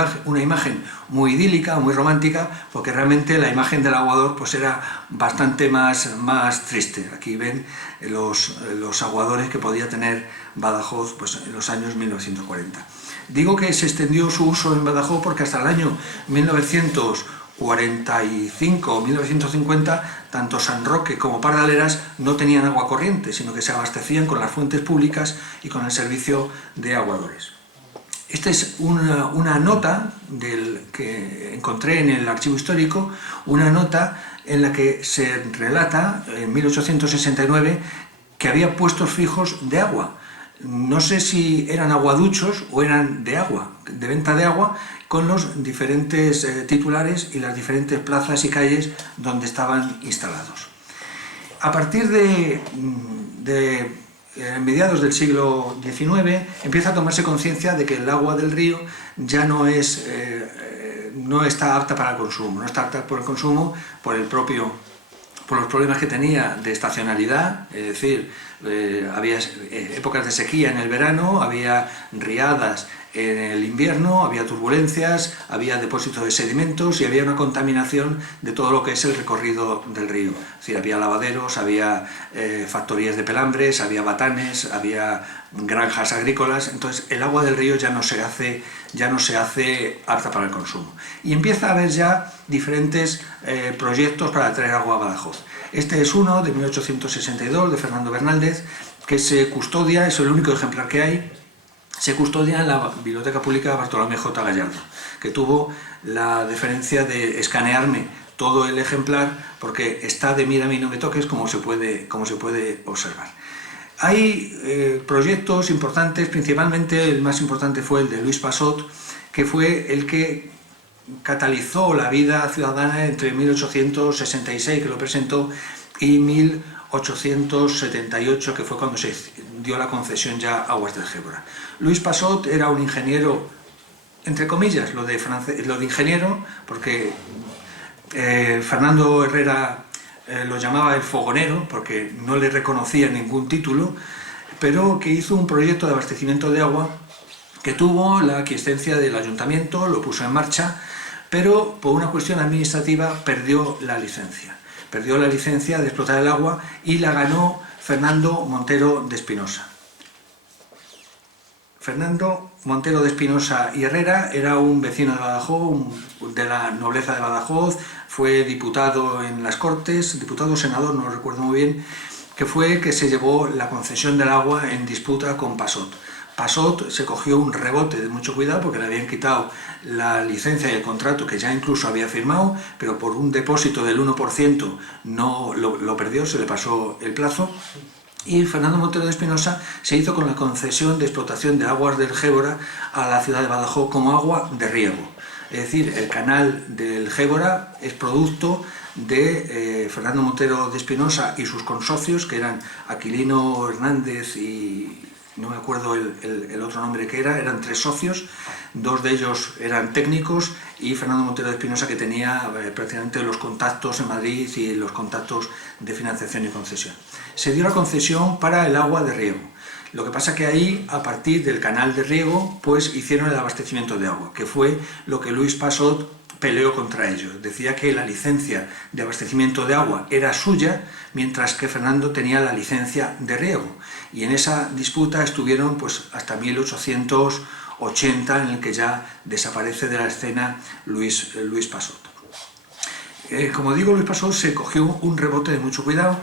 imagen muy idílica, muy romántica, porque realmente la imagen del aguador pues era bastante más triste. Aquí ven los aguadores que podía tener Badajoz pues, en los años 1940. Digo que se extendió su uso en Badajoz porque hasta el año 1945 o 1950, tanto San Roque como Pardaleras no tenían agua corriente, sino que se abastecían con las fuentes públicas y con el servicio de aguadores. Esta es una nota que encontré en el archivo histórico, una nota en la que se relata, en 1869, que había puestos fijos de agua. No sé si eran aguaduchos o eran de agua, de venta de agua, con los diferentes titulares y las diferentes plazas y calles donde estaban instalados. A partir de mediados del siglo XIX empieza a tomarse conciencia de que el agua del río ya no está apta para el consumo, no está apta por el consumo por los problemas que tenía de estacionalidad, es decir, había épocas de sequía en el verano, había riadas en el invierno, había turbulencias, había depósitos de sedimentos y había una contaminación de todo lo que es el recorrido del río. Es decir, había lavaderos, había factorías de pelambres, había batanes, había granjas agrícolas. Entonces el agua del río ya no se hace apta para el consumo. Y empieza a haber ya diferentes proyectos para traer agua a Badajoz. Este es uno de 1862 de Fernando Bernaldez, que se custodia, es el único ejemplar que hay, se custodia en la Biblioteca Pública Bartolomé J. Gallardo, que tuvo la deferencia de escanearme todo el ejemplar porque está de mira y no me toques, como se puede observar. Hay proyectos importantes, principalmente el más importante fue el de Luis Passot, que fue el que catalizó la vida ciudadana entre 1866, que lo presentó, y 1878, que fue cuando se dio la concesión ya a Aguas del Gébora. Luis Passot era un ingeniero, entre comillas, lo de ingeniero, porque Fernando Herrera lo llamaba el fogonero, porque no le reconocía ningún título, pero que hizo un proyecto de abastecimiento de agua que tuvo la aquiescencia del ayuntamiento, lo puso en marcha, pero por una cuestión administrativa perdió la licencia de explotar el agua y la ganó Fernando Montero de Espinosa. Fernando Montero de Espinosa y Herrera era un vecino de Badajoz, de la nobleza de Badajoz, fue diputado en las Cortes, diputado o senador, no lo recuerdo muy bien, que fue el que se llevó la concesión del agua en disputa con Passot. Passot se cogió un rebote de mucho cuidado porque le habían quitado la licencia y el contrato que ya incluso había firmado, pero por un depósito del 1% no lo perdió, se le pasó el plazo. Y Fernando Montero de Espinosa se hizo con la concesión de explotación de aguas del Gébora a la ciudad de Badajoz como agua de riego. Es decir, el canal del Gébora es producto de Fernando Montero de Espinosa y sus consocios, que eran Aquilino Hernández y no me acuerdo el otro nombre que eran 3 socios, 2 de ellos eran técnicos y Fernando Montero de Espinosa, que tenía prácticamente los contactos en Madrid y los contactos de financiación y concesión. Se dio la concesión para el agua de riego. Lo que pasa que ahí, a partir del canal de riego, pues hicieron el abastecimiento de agua, que fue lo que Luis Passot peleó contra ellos. Decía que la licencia de abastecimiento de agua era suya, mientras que Fernando tenía la licencia de riego. Y en esa disputa estuvieron pues hasta 1880, en el que ya desaparece de la escena Luis Passot. Como digo, Luis Passot se cogió un rebote de mucho cuidado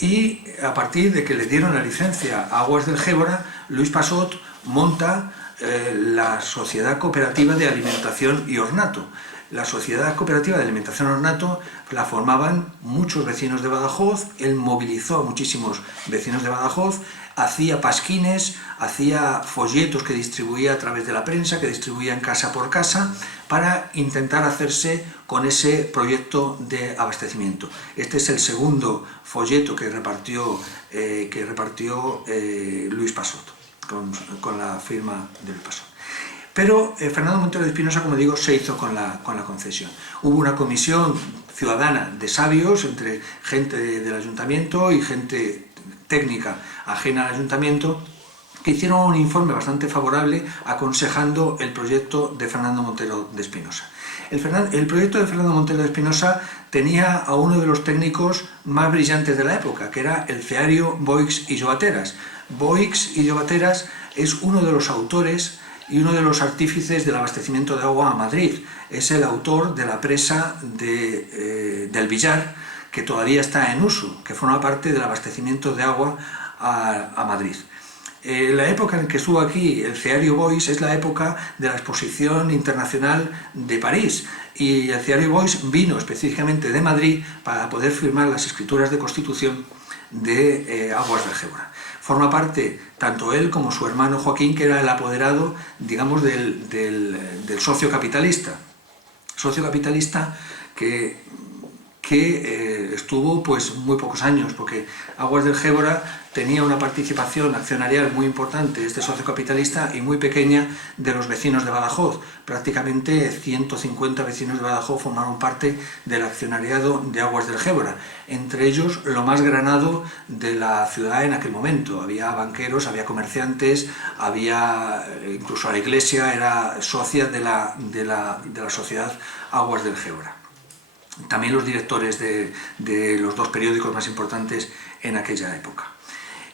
y a partir de que le dieron la licencia a Aguas del Gébora, Luis Passot monta la Sociedad Cooperativa de Alimentación y Ornato. La Sociedad Cooperativa de Alimentación y Ornato la formaban muchos vecinos de Badajoz, él movilizó a muchísimos vecinos de Badajoz, hacía pasquines, hacía folletos que distribuía a través de la prensa, que distribuía en casa por casa, para intentar hacerse con ese proyecto de abastecimiento. Este es el segundo folleto que repartió Luis Passot, con la firma de Luis Passot. Pero Fernando Montero de Espinosa, como digo, se hizo con la concesión. Hubo una comisión ciudadana de sabios, entre gente del ayuntamiento y gente técnica ajena al ayuntamiento, que hicieron un informe bastante favorable aconsejando el proyecto de Fernando Montero de Espinosa. El proyecto de Fernando Montero de Espinosa tenía a uno de los técnicos más brillantes de la época, que era el ceario Boix y Llobateras. Boix y Llobateras es uno de los autores y uno de los artífices del abastecimiento de agua a Madrid. Es el autor de la presa del Villar, que todavía está en uso, que forma parte del abastecimiento de agua a Madrid. La época en que estuvo aquí el ceario Boix es la época de la Exposición Internacional de París, y el ceario Boix vino específicamente de Madrid para poder firmar las escrituras de constitución de Aguas del Gébora. Forma parte tanto él como su hermano Joaquín, que era el apoderado, digamos, del socio capitalista. Socio capitalista que estuvo pues muy pocos años, porque Aguas del Gébora tenía una participación accionarial muy importante, este socio capitalista, y muy pequeña de los vecinos de Badajoz. Prácticamente 150 vecinos de Badajoz formaron parte del accionariado de Aguas del Gébora, entre ellos lo más granado de la ciudad en aquel momento. Había banqueros, había comerciantes, había incluso la iglesia era socia de la sociedad Aguas del Gébora. También los directores de los dos periódicos más importantes en aquella época.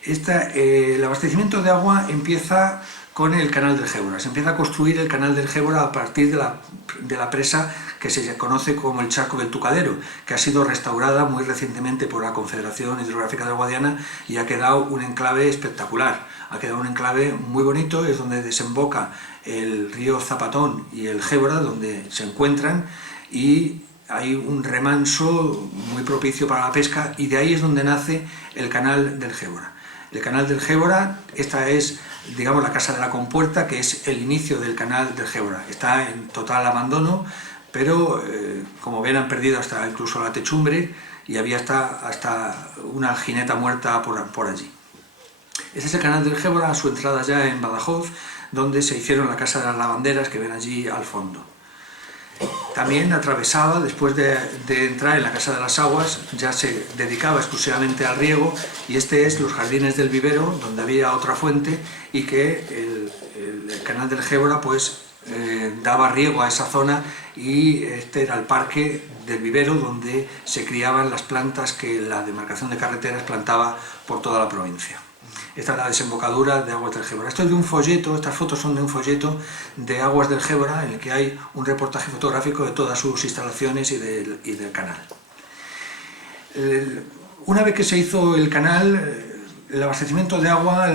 El abastecimiento de agua empieza con el canal del Gébora. Se empieza a construir el canal del Gébora a partir de la presa que se conoce como el Charco del Tucadero, que ha sido restaurada muy recientemente por la Confederación Hidrográfica del Guadiana y ha quedado un enclave espectacular. Ha quedado un enclave muy bonito, es donde desemboca el río Zapatón y el Gébora, donde se encuentran, y hay un remanso muy propicio para la pesca, y de ahí es donde nace el canal del Gébora. El canal del Gébora, esta es, digamos, la Casa de la Compuerta, que es el inicio del canal del Gébora. Está en total abandono, pero como ven, han perdido hasta incluso la techumbre, y había hasta una jineta muerta por allí. Este es el canal del Gébora, a su entrada ya en Badajoz, donde se hicieron la Casa de las Lavanderas, que ven allí al fondo. También atravesaba, después de entrar en la Casa de las Aguas, ya se dedicaba exclusivamente al riego, y este es los Jardines del Vivero, donde había otra fuente, y que el canal del Gébora pues daba riego a esa zona, y este era el Parque del Vivero, donde se criaban las plantas que la demarcación de carreteras plantaba por toda la provincia. Esta es la desembocadura de Aguas del Gébora. Esto es de un folleto, estas fotos son de un folleto de Aguas del Gébora, en el que hay un reportaje fotográfico de todas sus instalaciones y del canal. Una vez que se hizo el canal, el abastecimiento de agua,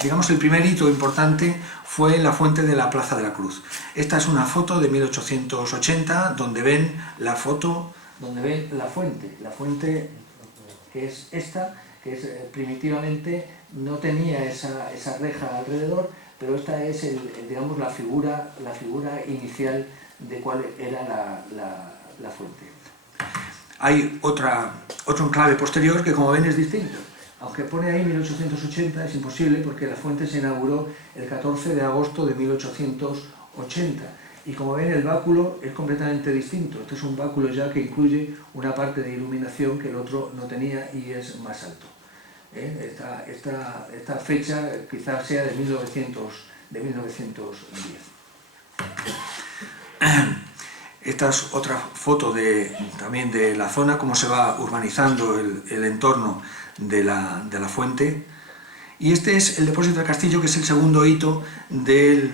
digamos, el primer hito importante fue la fuente de la Plaza de la Cruz. Esta es una foto de 1880, donde ven la fuente. La fuente, que es esta, que primitivamente no tenía esa reja alrededor, pero esta es digamos, la figura inicial de cuál era la fuente. Hay otro enclave posterior que, como ven, es distinto. Aunque pone ahí 1880, es imposible, porque la fuente se inauguró el 14 de agosto de 1880. Y como ven, el báculo es completamente distinto. Este es un báculo ya que incluye una parte de iluminación que el otro no tenía, y es más alto. Esta fecha quizás sea de 1910. Esta es otra foto también de la zona, cómo se va urbanizando el entorno de la fuente. Y este es el depósito de Castillo, que es el segundo hito del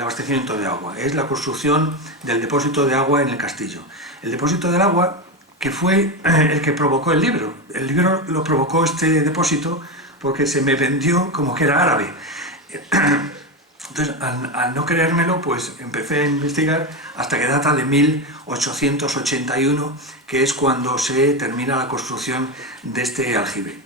abastecimiento de agua. Es la construcción del depósito de agua en el Castillo. El depósito del agua, que fue el que provocó el libro. El libro lo provocó este depósito porque se me vendió como que era árabe. Entonces, al no creérmelo, pues empecé a investigar hasta que data de 1881, que es cuando se termina la construcción de este aljibe.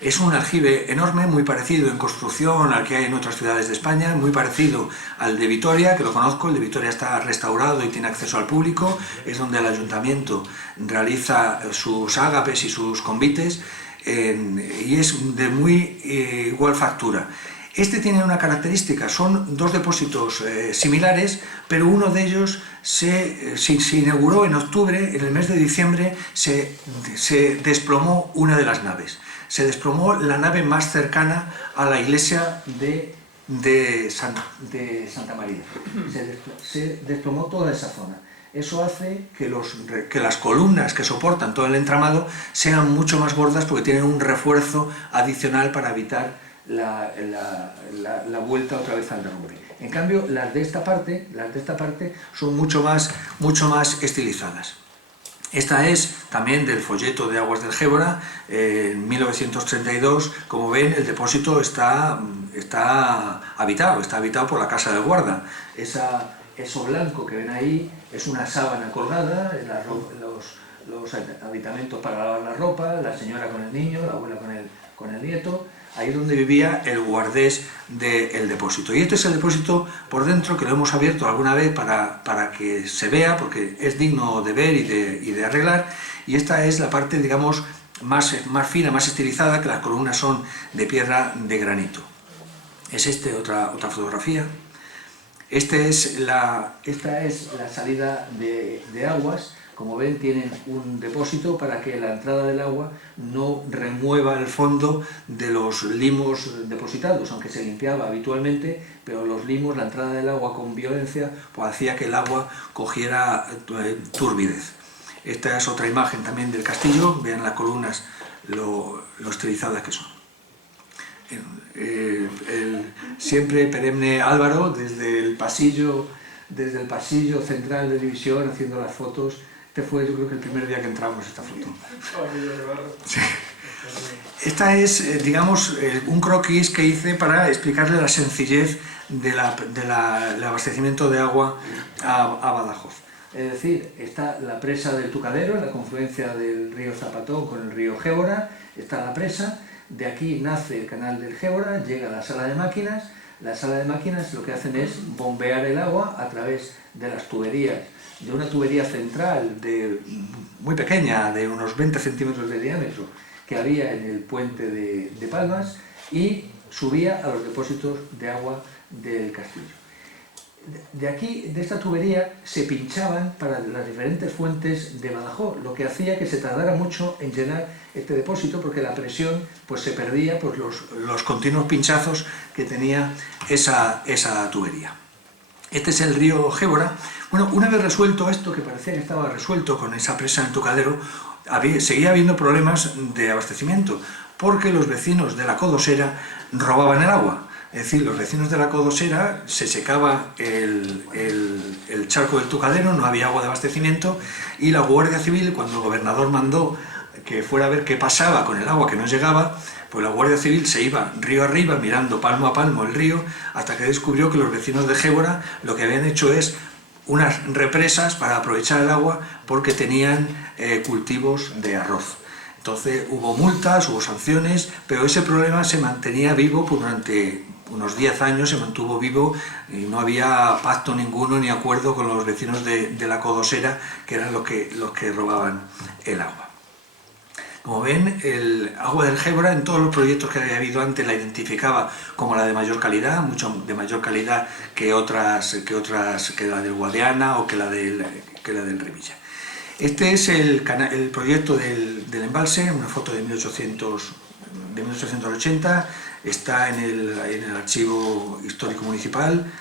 Es un aljibe enorme, muy parecido en construcción al que hay en otras ciudades de España, muy parecido al de Vitoria, que lo conozco. El de Vitoria está restaurado y tiene acceso al público, es donde el ayuntamiento realiza sus ágapes y sus convites, y es de muy igual factura. Este tiene una característica, son dos depósitos similares, pero uno de ellos se inauguró en octubre. En el mes de diciembre se desplomó una de las naves. Se desplomó la nave más cercana a la iglesia de Santa María. Se desplomó toda esa zona. Eso hace que las columnas que soportan todo el entramado sean mucho más gordas, porque tienen un refuerzo adicional para evitar la vuelta otra vez al derrumbe. En cambio, las de esta parte son mucho más estilizadas. Esta es también del folleto de Aguas del Gébora, en 1932. Como ven, el depósito está habitado por la casa de guarda. Eso blanco que ven ahí es una sábana colgada, los habitamentos para lavar la ropa, la señora con el niño, la abuela con el nieto. Ahí es donde vivía el guardés del depósito. Y este es el depósito por dentro, que lo hemos abierto alguna vez para que se vea, porque es digno de ver y de arreglar. Y esta es la parte, digamos, más fina, más estilizada, que las columnas son de piedra de granito. Es otra fotografía. Esta es la salida de aguas. Como ven, tienen un depósito para que la entrada del agua no remueva el fondo de los limos depositados, aunque se limpiaba habitualmente, pero los limos, la entrada del agua con violencia, pues hacía que el agua cogiera turbidez. Esta es otra imagen también del castillo. Vean las columnas lo estilizadas que son. El siempre perenne Álvaro, desde el pasillo central de división, haciendo las fotos. Este fue, yo creo, que el primer día que entramos, esta foto. Sí. Esta es, digamos, un croquis que hice para explicarle la sencillez del abastecimiento de agua a Badajoz. Es decir, está la presa del Tucadero, la confluencia del río Zapatón con el río Gébora. Está la presa, de aquí nace el canal del Gébora, llega a la sala de máquinas. La sala de máquinas lo que hacen es bombear el agua a través de las tuberías, de una tubería central muy pequeña, de unos 20 centímetros de diámetro, que había en el puente de Palmas, y subía a los depósitos de agua del castillo. De aquí, de esta tubería, se pinchaban para las diferentes fuentes de Badajoz, lo que hacía que se tardara mucho en llenar este depósito, porque la presión pues se perdía por los continuos pinchazos que tenía esa tubería. Este es el río Gébora. Bueno, una vez resuelto esto, que parecía que estaba resuelto con esa presa en Tucadero, seguía habiendo problemas de abastecimiento, porque los vecinos de la Codosera robaban el agua. Es decir, los vecinos de la Codosera, se secaba el charco del Tucadero, no había agua de abastecimiento, y la Guardia Civil, cuando el gobernador mandó que fuera a ver qué pasaba con el agua que no llegaba, pues la Guardia Civil se iba río arriba, mirando palmo a palmo el río, hasta que descubrió que los vecinos de Gébora lo que habían hecho es unas represas para aprovechar el agua, porque tenían cultivos de arroz. Entonces hubo multas, hubo sanciones, pero ese problema se mantenía vivo durante unos 10 años, se mantuvo vivo, y no había pacto ninguno ni acuerdo con los vecinos de la Codosera, que eran los que robaban el agua. Como ven, el agua del Gébora, en todos los proyectos que había habido antes, la identificaba como la de mayor calidad, mucho de mayor calidad que la del Guadiana o que la del Revilla. Este es el proyecto del embalse, una foto de 1880, está en el archivo histórico municipal.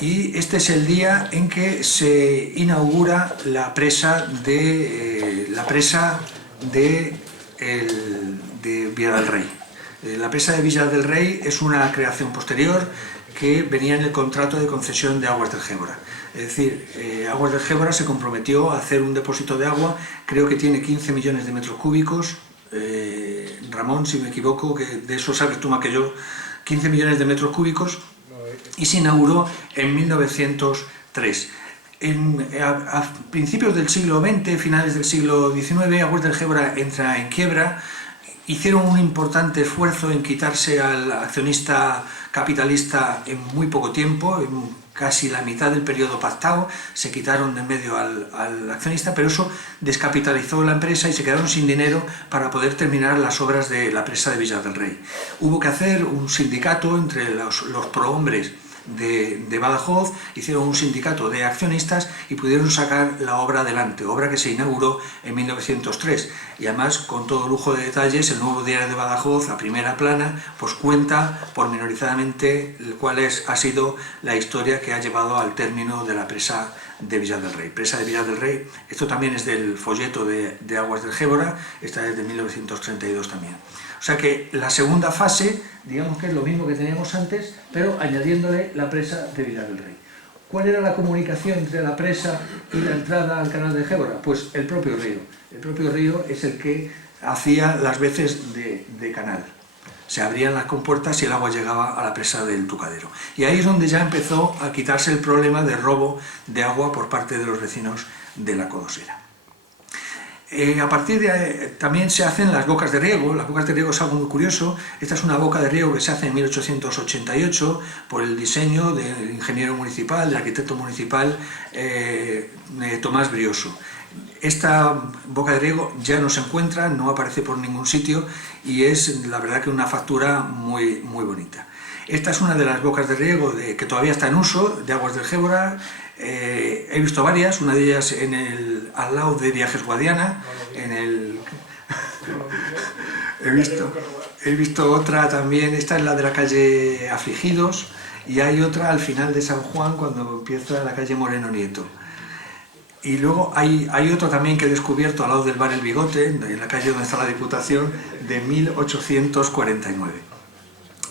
Y este es el día en que se inaugura la presa de Villa del Rey. La presa de Villa del Rey es una creación posterior que venía en el contrato de concesión de Aguas del Gébora. Es decir, Aguas del Gébora se comprometió a hacer un depósito de agua, creo que tiene 15 millones de metros cúbicos. Ramón, si me equivoco, que de eso sabes tú más que yo, 15 millones de metros cúbicos. Y se inauguró en 1903. A principios del siglo XX, finales del siglo XIX, Aguas del Gébora entra en quiebra. Hicieron un importante esfuerzo en quitarse al accionista capitalista en muy poco tiempo, en casi la mitad del periodo pactado, se quitaron de en medio al accionista, pero eso descapitalizó la empresa y se quedaron sin dinero para poder terminar las obras de la presa de Villar del Rey. Hubo que hacer un sindicato entre los prohombres de Badajoz, hicieron un sindicato de accionistas y pudieron sacar la obra adelante, obra que se inauguró en 1903, y además con todo lujo de detalles. El Nuevo Diario de Badajoz, a primera plana, pues cuenta pormenorizadamente cuál ha sido la historia que ha llevado al término de la presa de Villar del Rey. Presa de Villar del Rey, esto también es del folleto de Aguas del Gébora, esta es de 1932 también. O sea que la segunda fase, digamos que es lo mismo que teníamos antes, pero añadiéndole la presa de Villar del Rey. ¿Cuál era la comunicación entre la presa y la entrada al canal de Gébora? Pues el propio río. El propio río es el que hacía las veces de canal. Se abrían las compuertas y el agua llegaba a la presa del Tucadero. Y ahí es donde ya empezó a quitarse el problema de robo de agua por parte de los vecinos de la Codosera. A partir de ahí, también se hacen las bocas de riego. Las bocas de riego es algo muy curioso. Esta es una boca de riego que se hace en 1888 por el diseño del ingeniero municipal, del arquitecto municipal Tomás Brioso. Esta boca de riego ya no se encuentra, no aparece por ningún sitio y es la verdad que una factura muy, muy bonita. Esta es una de las bocas de riego que todavía está en uso, de Aguas del Gébora. He visto varias, una de ellas al lado de Viajes Guadiana, he visto otra también, esta es la de la calle Afligidos, y hay otra al final de San Juan cuando empieza la calle Moreno Nieto. Y luego hay otro también que he descubierto al lado del bar El Bigote, en la calle donde está la Diputación, de 1849.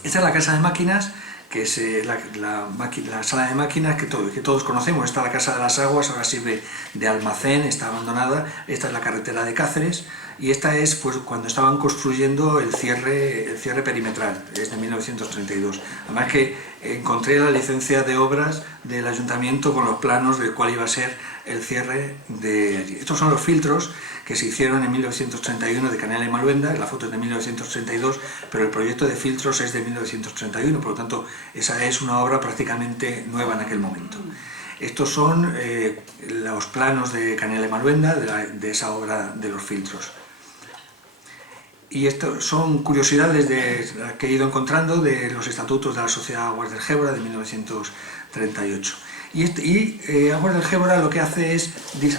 Esta es la casa de máquinas, que es la sala de máquinas que todos conocemos. Está la Casa de las Aguas, ahora sirve de almacén, está abandonada. Esta es la carretera de Cáceres y esta es pues, cuando estaban construyendo el cierre perimetral, es de 1932. Además que encontré la licencia de obras del ayuntamiento con los planos de cuál iba a ser el cierre de allí. Estos son los filtros que se hicieron en 1931 de Canela y Maluenda, la foto es de 1932, pero el proyecto de filtros es de 1931, por lo tanto esa es una obra prácticamente nueva en aquel momento. Estos son los planos de Canela y Maluenda, de esa obra de los filtros. Y esto son curiosidades que he ido encontrando de los estatutos de la Sociedad Aguas del Gébora de 1938. Aguas del Gébora lo que hace es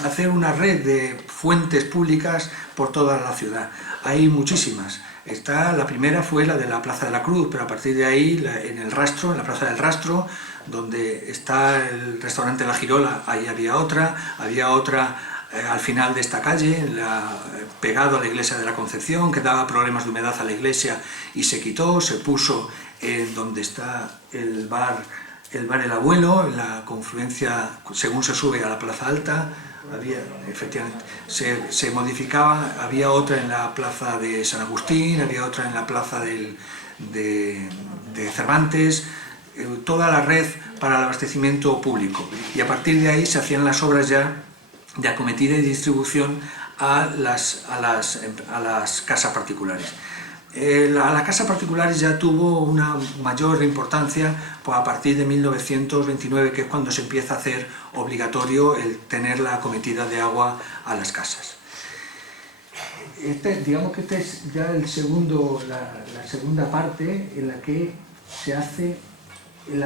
hacer una red de fuentes públicas por toda la ciudad. Hay muchísimas. La primera fue la de la Plaza de la Cruz, pero a partir de ahí, en la Plaza del Rastro, donde está el restaurante La Girola, ahí había otra al final de esta calle, pegado a la iglesia de la Concepción, que daba problemas de humedad a la iglesia y se quitó, se puso donde está el bar El Abuelo, en la confluencia, según se sube a la Plaza Alta, efectivamente, se modificaba, había otra en la Plaza de San Agustín, había otra en la Plaza de Cervantes, toda la red para el abastecimiento público. Y a partir de ahí se hacían las obras ya de acometida y distribución a las casas particulares. La casa particulares ya tuvo una mayor importancia pues, a partir de 1929, que es cuando se empieza a hacer obligatorio el tener la acometida de agua a las casas. Digamos que esta es ya la segunda parte en la que se hace el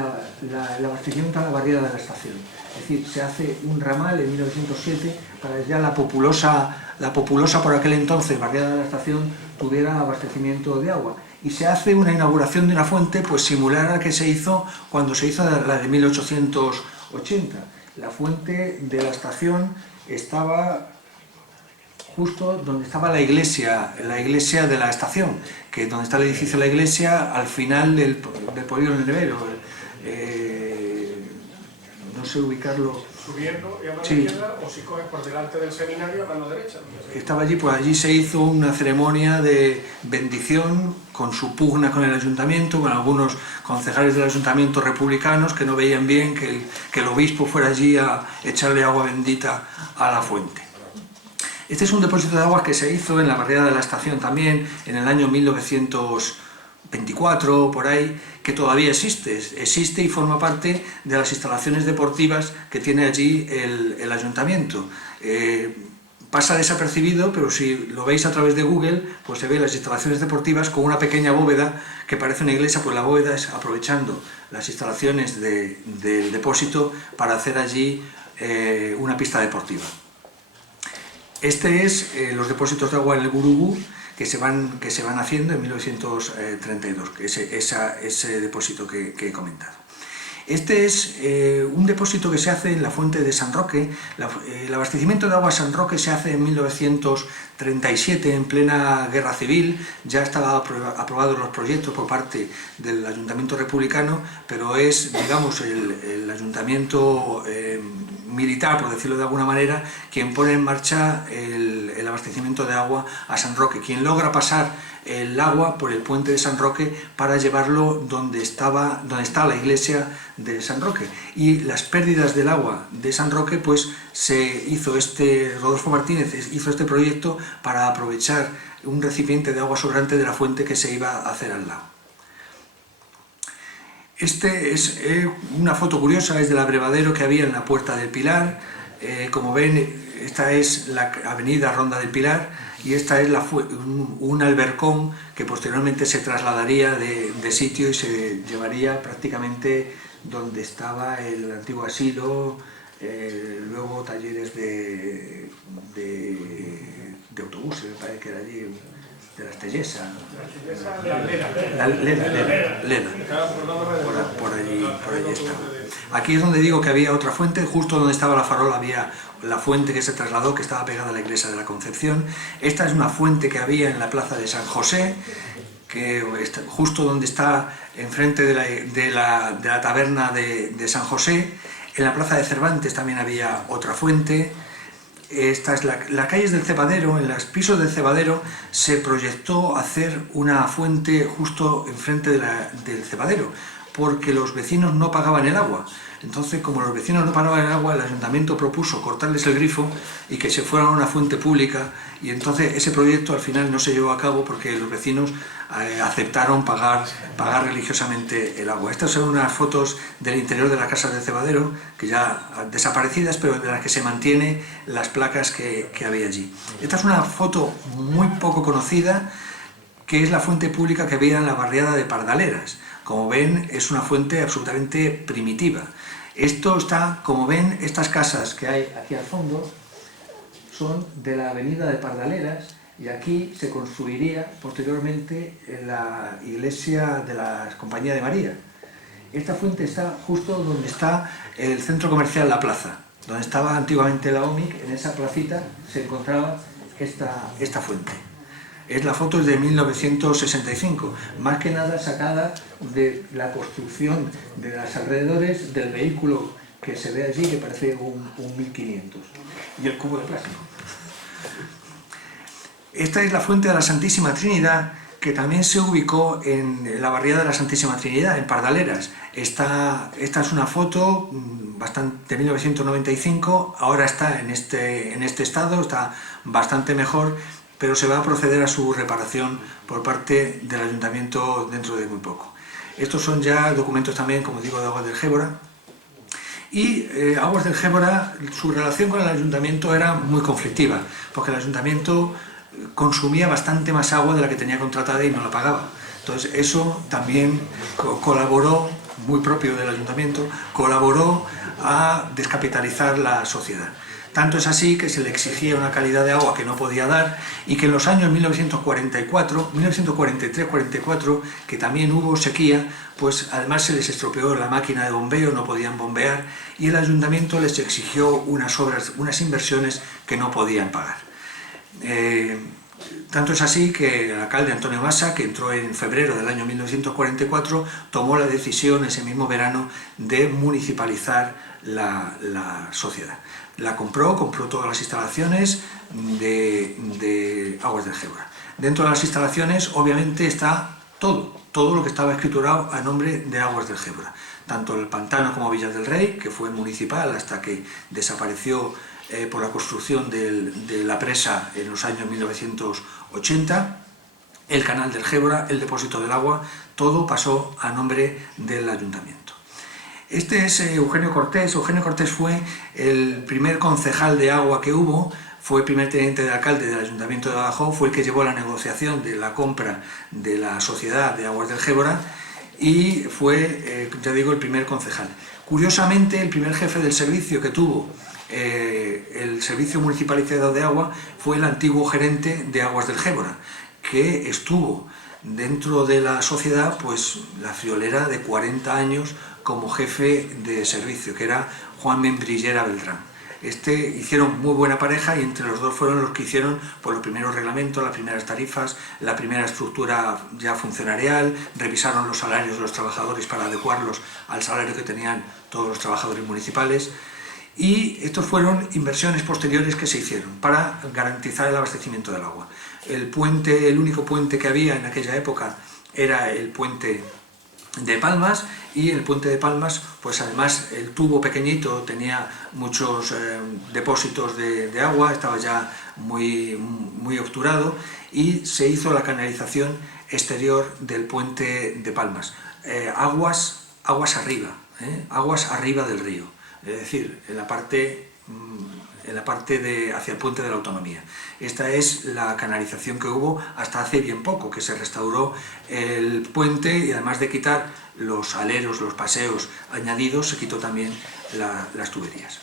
abastecimiento a la barriada de la estación. Es decir, se hace un ramal en 1907 para que ya la populosa por aquel entonces barriada de la estación tuviera abastecimiento de agua. Y se hace una inauguración de una fuente pues similar a la que se hizo cuando se hizo la de 1880. La fuente de la estación estaba justo donde estaba la iglesia de la estación, que es donde está el edificio de la iglesia, al final del polígono del Nevero. No sé ubicarlo. Subiendo y a mano izquierda, o si coges por delante del seminario a mano derecha. Estaba allí, pues allí se hizo una ceremonia de bendición con su pugna con el ayuntamiento, con algunos concejales del ayuntamiento republicanos que no veían bien que el obispo fuera allí a echarle agua bendita a la fuente. Este es un depósito de agua que se hizo en la barriada de la estación también en el año 1900 24 por ahí, que todavía existe y forma parte de las instalaciones deportivas que tiene allí el ayuntamiento. Pasa desapercibido, pero si lo veis a través de Google, pues se ven las instalaciones deportivas con una pequeña bóveda que parece una iglesia, pues la bóveda es aprovechando las instalaciones del depósito para hacer allí una pista deportiva. Este es los depósitos de agua en el Gurugú que se van haciendo en 1932, ese depósito que he comentado. Este es un depósito que se hace en la fuente de San Roque. El abastecimiento de agua a San Roque se hace en 1937, en plena guerra civil. Ya estaban aprobados los proyectos por parte del Ayuntamiento republicano, pero es, digamos, el ayuntamiento militar, por decirlo de alguna manera, quien pone en marcha el abastecimiento de agua a San Roque, quien logra pasar el agua por el puente de San Roque para llevarlo donde está la iglesia de San Roque. Y las pérdidas del agua de San Roque, pues Rodolfo Martínez hizo este proyecto para aprovechar un recipiente de agua sobrante de la fuente que se iba a hacer al lado. Este es una foto curiosa, es del abrevadero que había en la Puerta del Pilar. Como ven, esta es la avenida Ronda del Pilar, y esta es un albercón que posteriormente se trasladaría de sitio y se llevaría prácticamente donde estaba el antiguo asilo, luego talleres de autobuses, me parece que era allí, de la Estellesa, Leda, por allí estaba. Aquí es donde digo que había otra fuente, justo donde estaba la farola había la fuente que se trasladó, que estaba pegada a la iglesia de la Concepción. Esta es una fuente que había en la plaza de San José, que justo donde está enfrente de la taberna de San José. En la plaza de Cervantes también había otra fuente. Esta es la calle del Cebadero. En los pisos del Cebadero se proyectó hacer una fuente justo enfrente del Cebadero, porque los vecinos no pagaban el agua. Entonces, como los vecinos no pagaban el agua, el ayuntamiento propuso cortarles el grifo y que se fueran a una fuente pública, y entonces ese proyecto al final no se llevó a cabo porque los vecinos aceptaron pagar religiosamente el agua. Estas son unas fotos del interior de la casa del Cebadero, que ya desaparecidas, pero de las que se mantienen las placas que había allí. Esta es una foto muy poco conocida, que es la fuente pública que había en la barriada de Pardaleras. Como ven, es una fuente absolutamente primitiva. Esto está, como ven, estas casas que hay aquí al fondo son de la avenida de Pardaleras, y aquí se construiría posteriormente la iglesia de la Compañía de María. Esta fuente está justo donde está el centro comercial La Plaza, donde estaba antiguamente la OMIC. En esa placita se encontraba esta fuente. La foto es de 1965, más que nada sacada de la construcción de los alrededores del vehículo que se ve allí, que parece un 1500, y el cubo de plástico. Esta es la fuente de la Santísima Trinidad, que también se ubicó en la barriada de la Santísima Trinidad, en Pardaleras. Esta es una foto de 1995, ahora está en este estado, está bastante mejor, pero se va a proceder a su reparación por parte del ayuntamiento dentro de muy poco. Estos son ya documentos también, como digo, de Aguas del Gébora. Y Aguas del Gébora, su relación con el ayuntamiento era muy conflictiva, porque el ayuntamiento consumía bastante más agua de la que tenía contratada y no la pagaba. Entonces eso también colaboró, muy propio del ayuntamiento, colaboró a descapitalizar la sociedad. Tanto es así que se le exigía una calidad de agua que no podía dar, y que en los años 1943-44, que también hubo sequía, pues además se les estropeó la máquina de bombeo, no podían bombear, y el ayuntamiento les exigió unas inversiones que no podían pagar. Tanto es así que el alcalde Antonio Massa, que entró en febrero del año 1944, tomó la decisión ese mismo verano de municipalizar la sociedad. La compró todas las instalaciones de Aguas del Gébora. Dentro de las instalaciones, obviamente, está todo lo que estaba escriturado a nombre de Aguas del Gébora. Tanto el pantano como Villas del Rey, que fue municipal hasta que desapareció por la construcción de la presa en los años 1980, el canal del Gébora, el depósito del agua, todo pasó a nombre del ayuntamiento. Este es Eugenio Cortés. Eugenio Cortés fue el primer concejal de agua que hubo, fue primer teniente de alcalde del Ayuntamiento de Badajoz, fue el que llevó la negociación de la compra de la Sociedad de Aguas del Gébora y fue, ya digo, el primer concejal. Curiosamente, el primer jefe del servicio que tuvo el Servicio Municipalizado de Agua fue el antiguo gerente de Aguas del Gébora, que estuvo dentro de la sociedad pues la friolera de 40 años como jefe de servicio, que era Juan Membrillera Beltrán. Hicieron muy buena pareja y entre los dos fueron los que hicieron pues, los primeros reglamentos, las primeras tarifas, la primera estructura ya funcionarial, revisaron los salarios de los trabajadores para adecuarlos al salario que tenían todos los trabajadores municipales. Y estos fueron inversiones posteriores que se hicieron para garantizar el abastecimiento del agua. El único puente que había en aquella época era el puente de Palmas, y el puente de Palmas, pues además el tubo pequeñito tenía muchos depósitos de agua, estaba ya muy obturado, y se hizo la canalización exterior del puente de Palmas. Aguas arriba, aguas arriba del río, es decir, en la parte hacia el puente de la Autonomía. Esta es la canalización que hubo hasta hace bien poco, que se restauró el puente y además de quitar los aleros, los paseos añadidos, se quitó también las tuberías.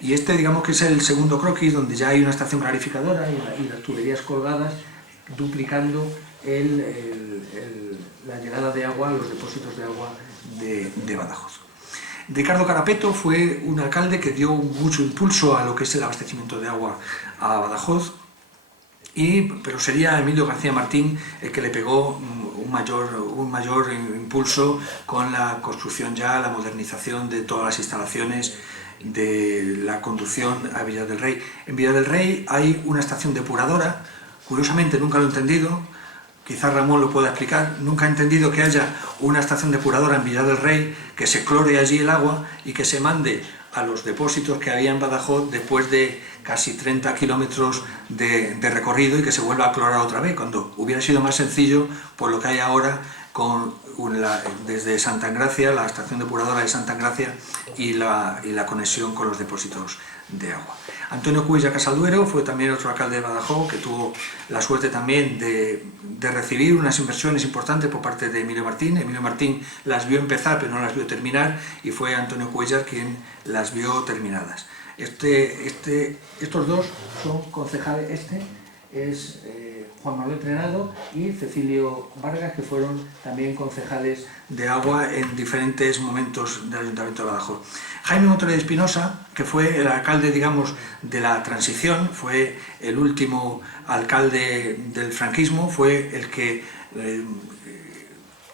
Y digamos que es el segundo croquis, donde ya hay una estación clarificadora y las tuberías colgadas, duplicando la llegada de agua a los depósitos de agua de Badajoz. Ricardo Carapeto fue un alcalde que dio mucho impulso a lo que es el abastecimiento de agua a Badajoz, pero sería Emilio García Martín el que le pegó un mayor impulso con la construcción la modernización de todas las instalaciones de la conducción a Villa del Rey. En Villa del Rey hay una estación depuradora, curiosamente nunca lo he entendido, quizás Ramón lo pueda explicar, nunca he entendido que haya una estación depuradora en Villa del Rey, que se clore allí el agua y que se mande a los depósitos que había en Badajoz después de casi 30 kilómetros de recorrido y que se vuelva a clorar otra vez, cuando hubiera sido más sencillo por lo que hay ahora desde Santa Engracia, la estación depuradora de Santa Engracia y la conexión con los depósitos de agua. Antonio Cuella Casalduero fue también otro alcalde de Badajoz que tuvo la suerte también de recibir unas inversiones importantes por parte de Emilio Martín. Emilio Martín las vio empezar pero no las vio terminar y fue Antonio Cuellar quien las vio terminadas. Estos dos son concejales, es Juan Manuel Trenado y Cecilio Vargas, que fueron también concejales de agua en diferentes momentos del Ayuntamiento de Badajoz. Jaime Montero de Espinosa, que fue el alcalde, digamos, de la transición, fue el último alcalde del franquismo, fue el que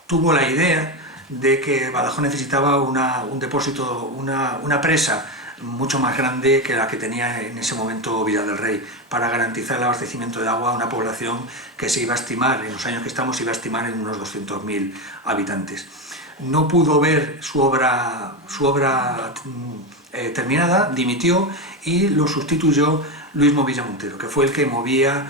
tuvo la idea de que Badajoz necesitaba un depósito, una presa mucho más grande que la que tenía en ese momento Villa del Rey, para garantizar el abastecimiento de agua a una población que se iba a estimar, en los años que estamos, se iba a estimar en unos 200.000 habitantes. No pudo ver su obra terminada, dimitió y lo sustituyó Luis Movilla Montero, que fue el que movía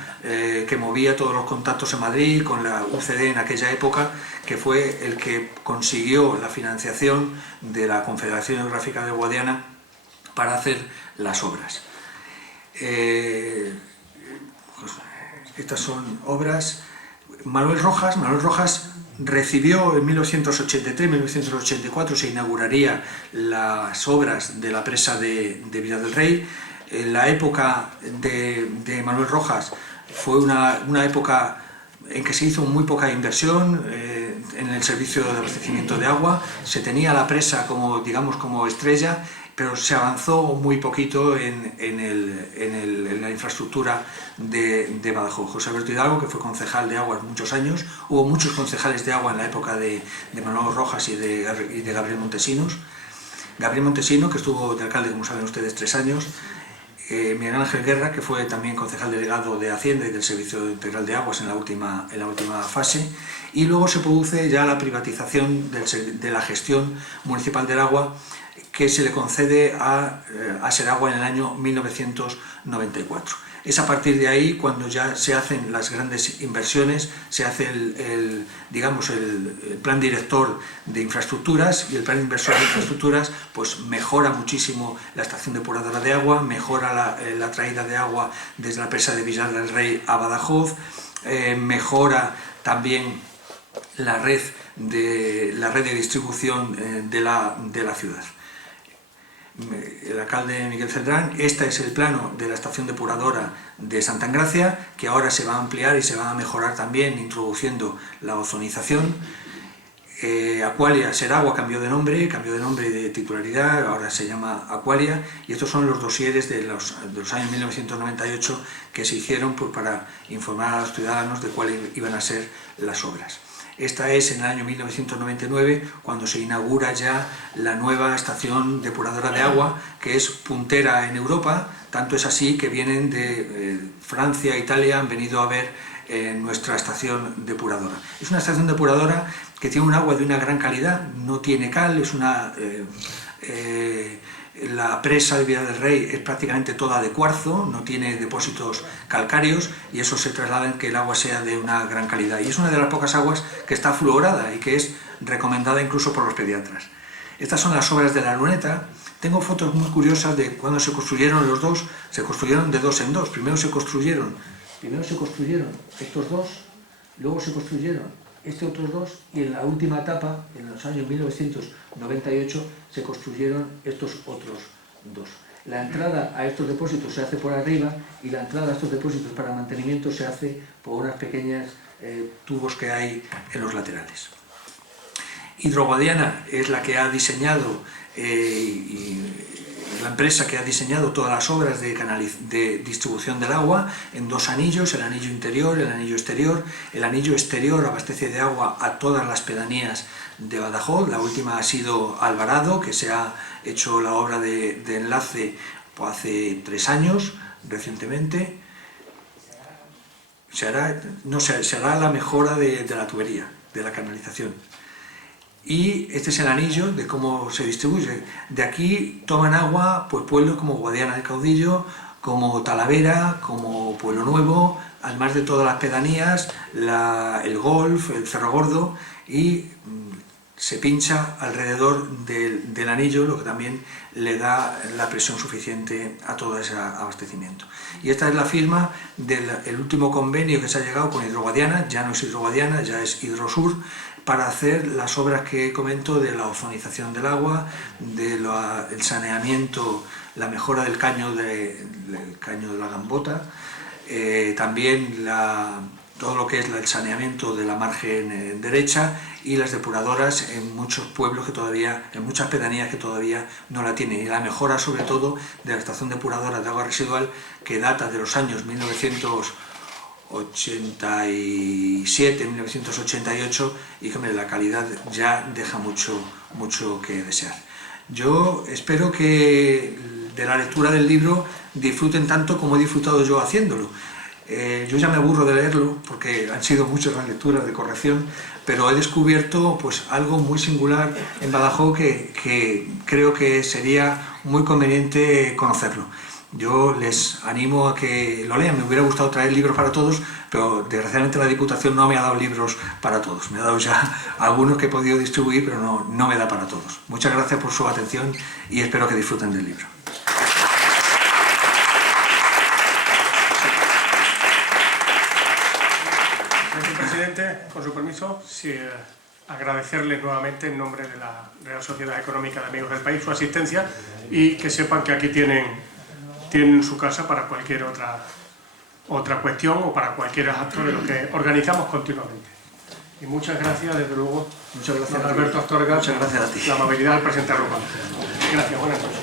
todos los contactos en Madrid con la UCD en aquella época, que fue el que consiguió la financiación de la Confederación Hidrográfica de Guadiana para hacer las obras. Estas son obras. Manuel Rojas recibió en 1983-1984, se inauguraría las obras de la presa de Villa del Rey. En la época de Manuel Rojas fue una época en que se hizo muy poca inversión en el servicio de abastecimiento de agua. Se tenía la presa como estrella, pero se avanzó muy poquito en la infraestructura de Badajoz. José Alberto Hidalgo, que fue concejal de agua muchos años, hubo muchos concejales de agua en la época de Manuel Rojas y de Gabriel Montesinos. Gabriel Montesino, que estuvo de alcalde, como saben ustedes, 3 años, Miguel Ángel Guerra, que fue también concejal delegado de Hacienda y del Servicio Integral de Aguas en la última fase, y luego se produce ya la privatización de la gestión municipal del agua, que se le concede a Seragua en el año 1994. Es a partir de ahí cuando ya se hacen las grandes inversiones, se hace el plan director de infraestructuras, y el plan inversor de infraestructuras pues mejora muchísimo la estación depuradora de agua, mejora la traída de agua desde la presa de Villar del Rey a Badajoz, mejora también la red de distribución de la ciudad. El alcalde Miguel Cerdán, este es el plano de la estación depuradora de Santa Engracia, que ahora se va a ampliar y se va a mejorar también introduciendo la ozonización. Aqualia, Seragua cambió de nombre y de titularidad, ahora se llama Aqualia, y estos son los dosieres de los años 1998 que se hicieron pues, para informar a los ciudadanos de cuáles iban a ser las obras. Esta es en el año 1999 cuando se inaugura ya la nueva estación depuradora de agua, que es puntera en Europa, tanto es así que vienen de Francia e Italia, han venido a ver nuestra estación depuradora. Es una estación depuradora que tiene un agua de una gran calidad, no tiene cal, es la presa de Villar del Rey es prácticamente toda de cuarzo, no tiene depósitos calcáreos, y eso se traslada en que el agua sea de una gran calidad. Y es una de las pocas aguas que está fluorada y que es recomendada incluso por los pediatras. Estas son las obras de la luneta. Tengo fotos muy curiosas de cuando se construyeron los dos. Se construyeron de dos en dos. Primero se construyeron estos dos, luego se construyeron otros dos, y en la última etapa, en los años 1998, se construyeron estos otros dos. La entrada a estos depósitos se hace por arriba, y la entrada a estos depósitos para mantenimiento se hace por unas pequeñas tubos que hay en los laterales. Hidroguadiana es la que ha diseñado la empresa que ha diseñado todas las obras de distribución del agua en dos anillos, el anillo interior y el anillo exterior. El anillo exterior abastece de agua a todas las pedanías de Badajoz. La última ha sido Alvarado, que se ha hecho la obra de enlace pues, hace 3 años, recientemente. Se hará la mejora de la tubería, de la canalización. Y este es el anillo de cómo se distribuye. De aquí toman agua pues, pueblos como Guadiana del Caudillo, como Talavera, como Pueblo Nuevo, además de todas las pedanías, el Golf, el Cerro Gordo, y se pincha alrededor del anillo, lo que también le da la presión suficiente a todo ese abastecimiento. Y esta es la firma del último convenio que se ha llegado con Hidroguadiana, ya no es Hidroguadiana, ya es Hidrosur, para hacer las obras que comento de la ozonización del agua, del saneamiento, la mejora del caño de la Gambota, también todo lo que es el saneamiento de la margen derecha y las depuradoras en muchos pueblos en muchas pedanías que todavía no la tienen. Y la mejora sobre todo de la estación depuradora de agua residual, que data de los años 1987, 1988, y que la calidad ya deja mucho que desear. Yo espero que de la lectura del libro disfruten tanto como he disfrutado yo haciéndolo. Yo ya me aburro de leerlo porque han sido muchas las lecturas de corrección, pero he descubierto pues, algo muy singular en Badajoz que creo que sería muy conveniente conocerlo. Yo les animo a que lo lean. Me hubiera gustado traer libros para todos, pero desgraciadamente la Diputación no me ha dado libros para todos. Me ha dado ya algunos que he podido distribuir, pero no me da para todos. Muchas gracias por su atención y espero que disfruten del libro. Señor presidente, con su permiso, sí, agradecerles nuevamente en nombre de la Real Sociedad Económica de Amigos del País su asistencia, y que sepan que aquí tienen su casa para cualquier otra cuestión o para cualquier acto de lo que organizamos continuamente. Y muchas gracias, desde luego, don Alberto Astorga, muchas gracias a ti. La amabilidad al presentarlo. Gracias, buenas noches.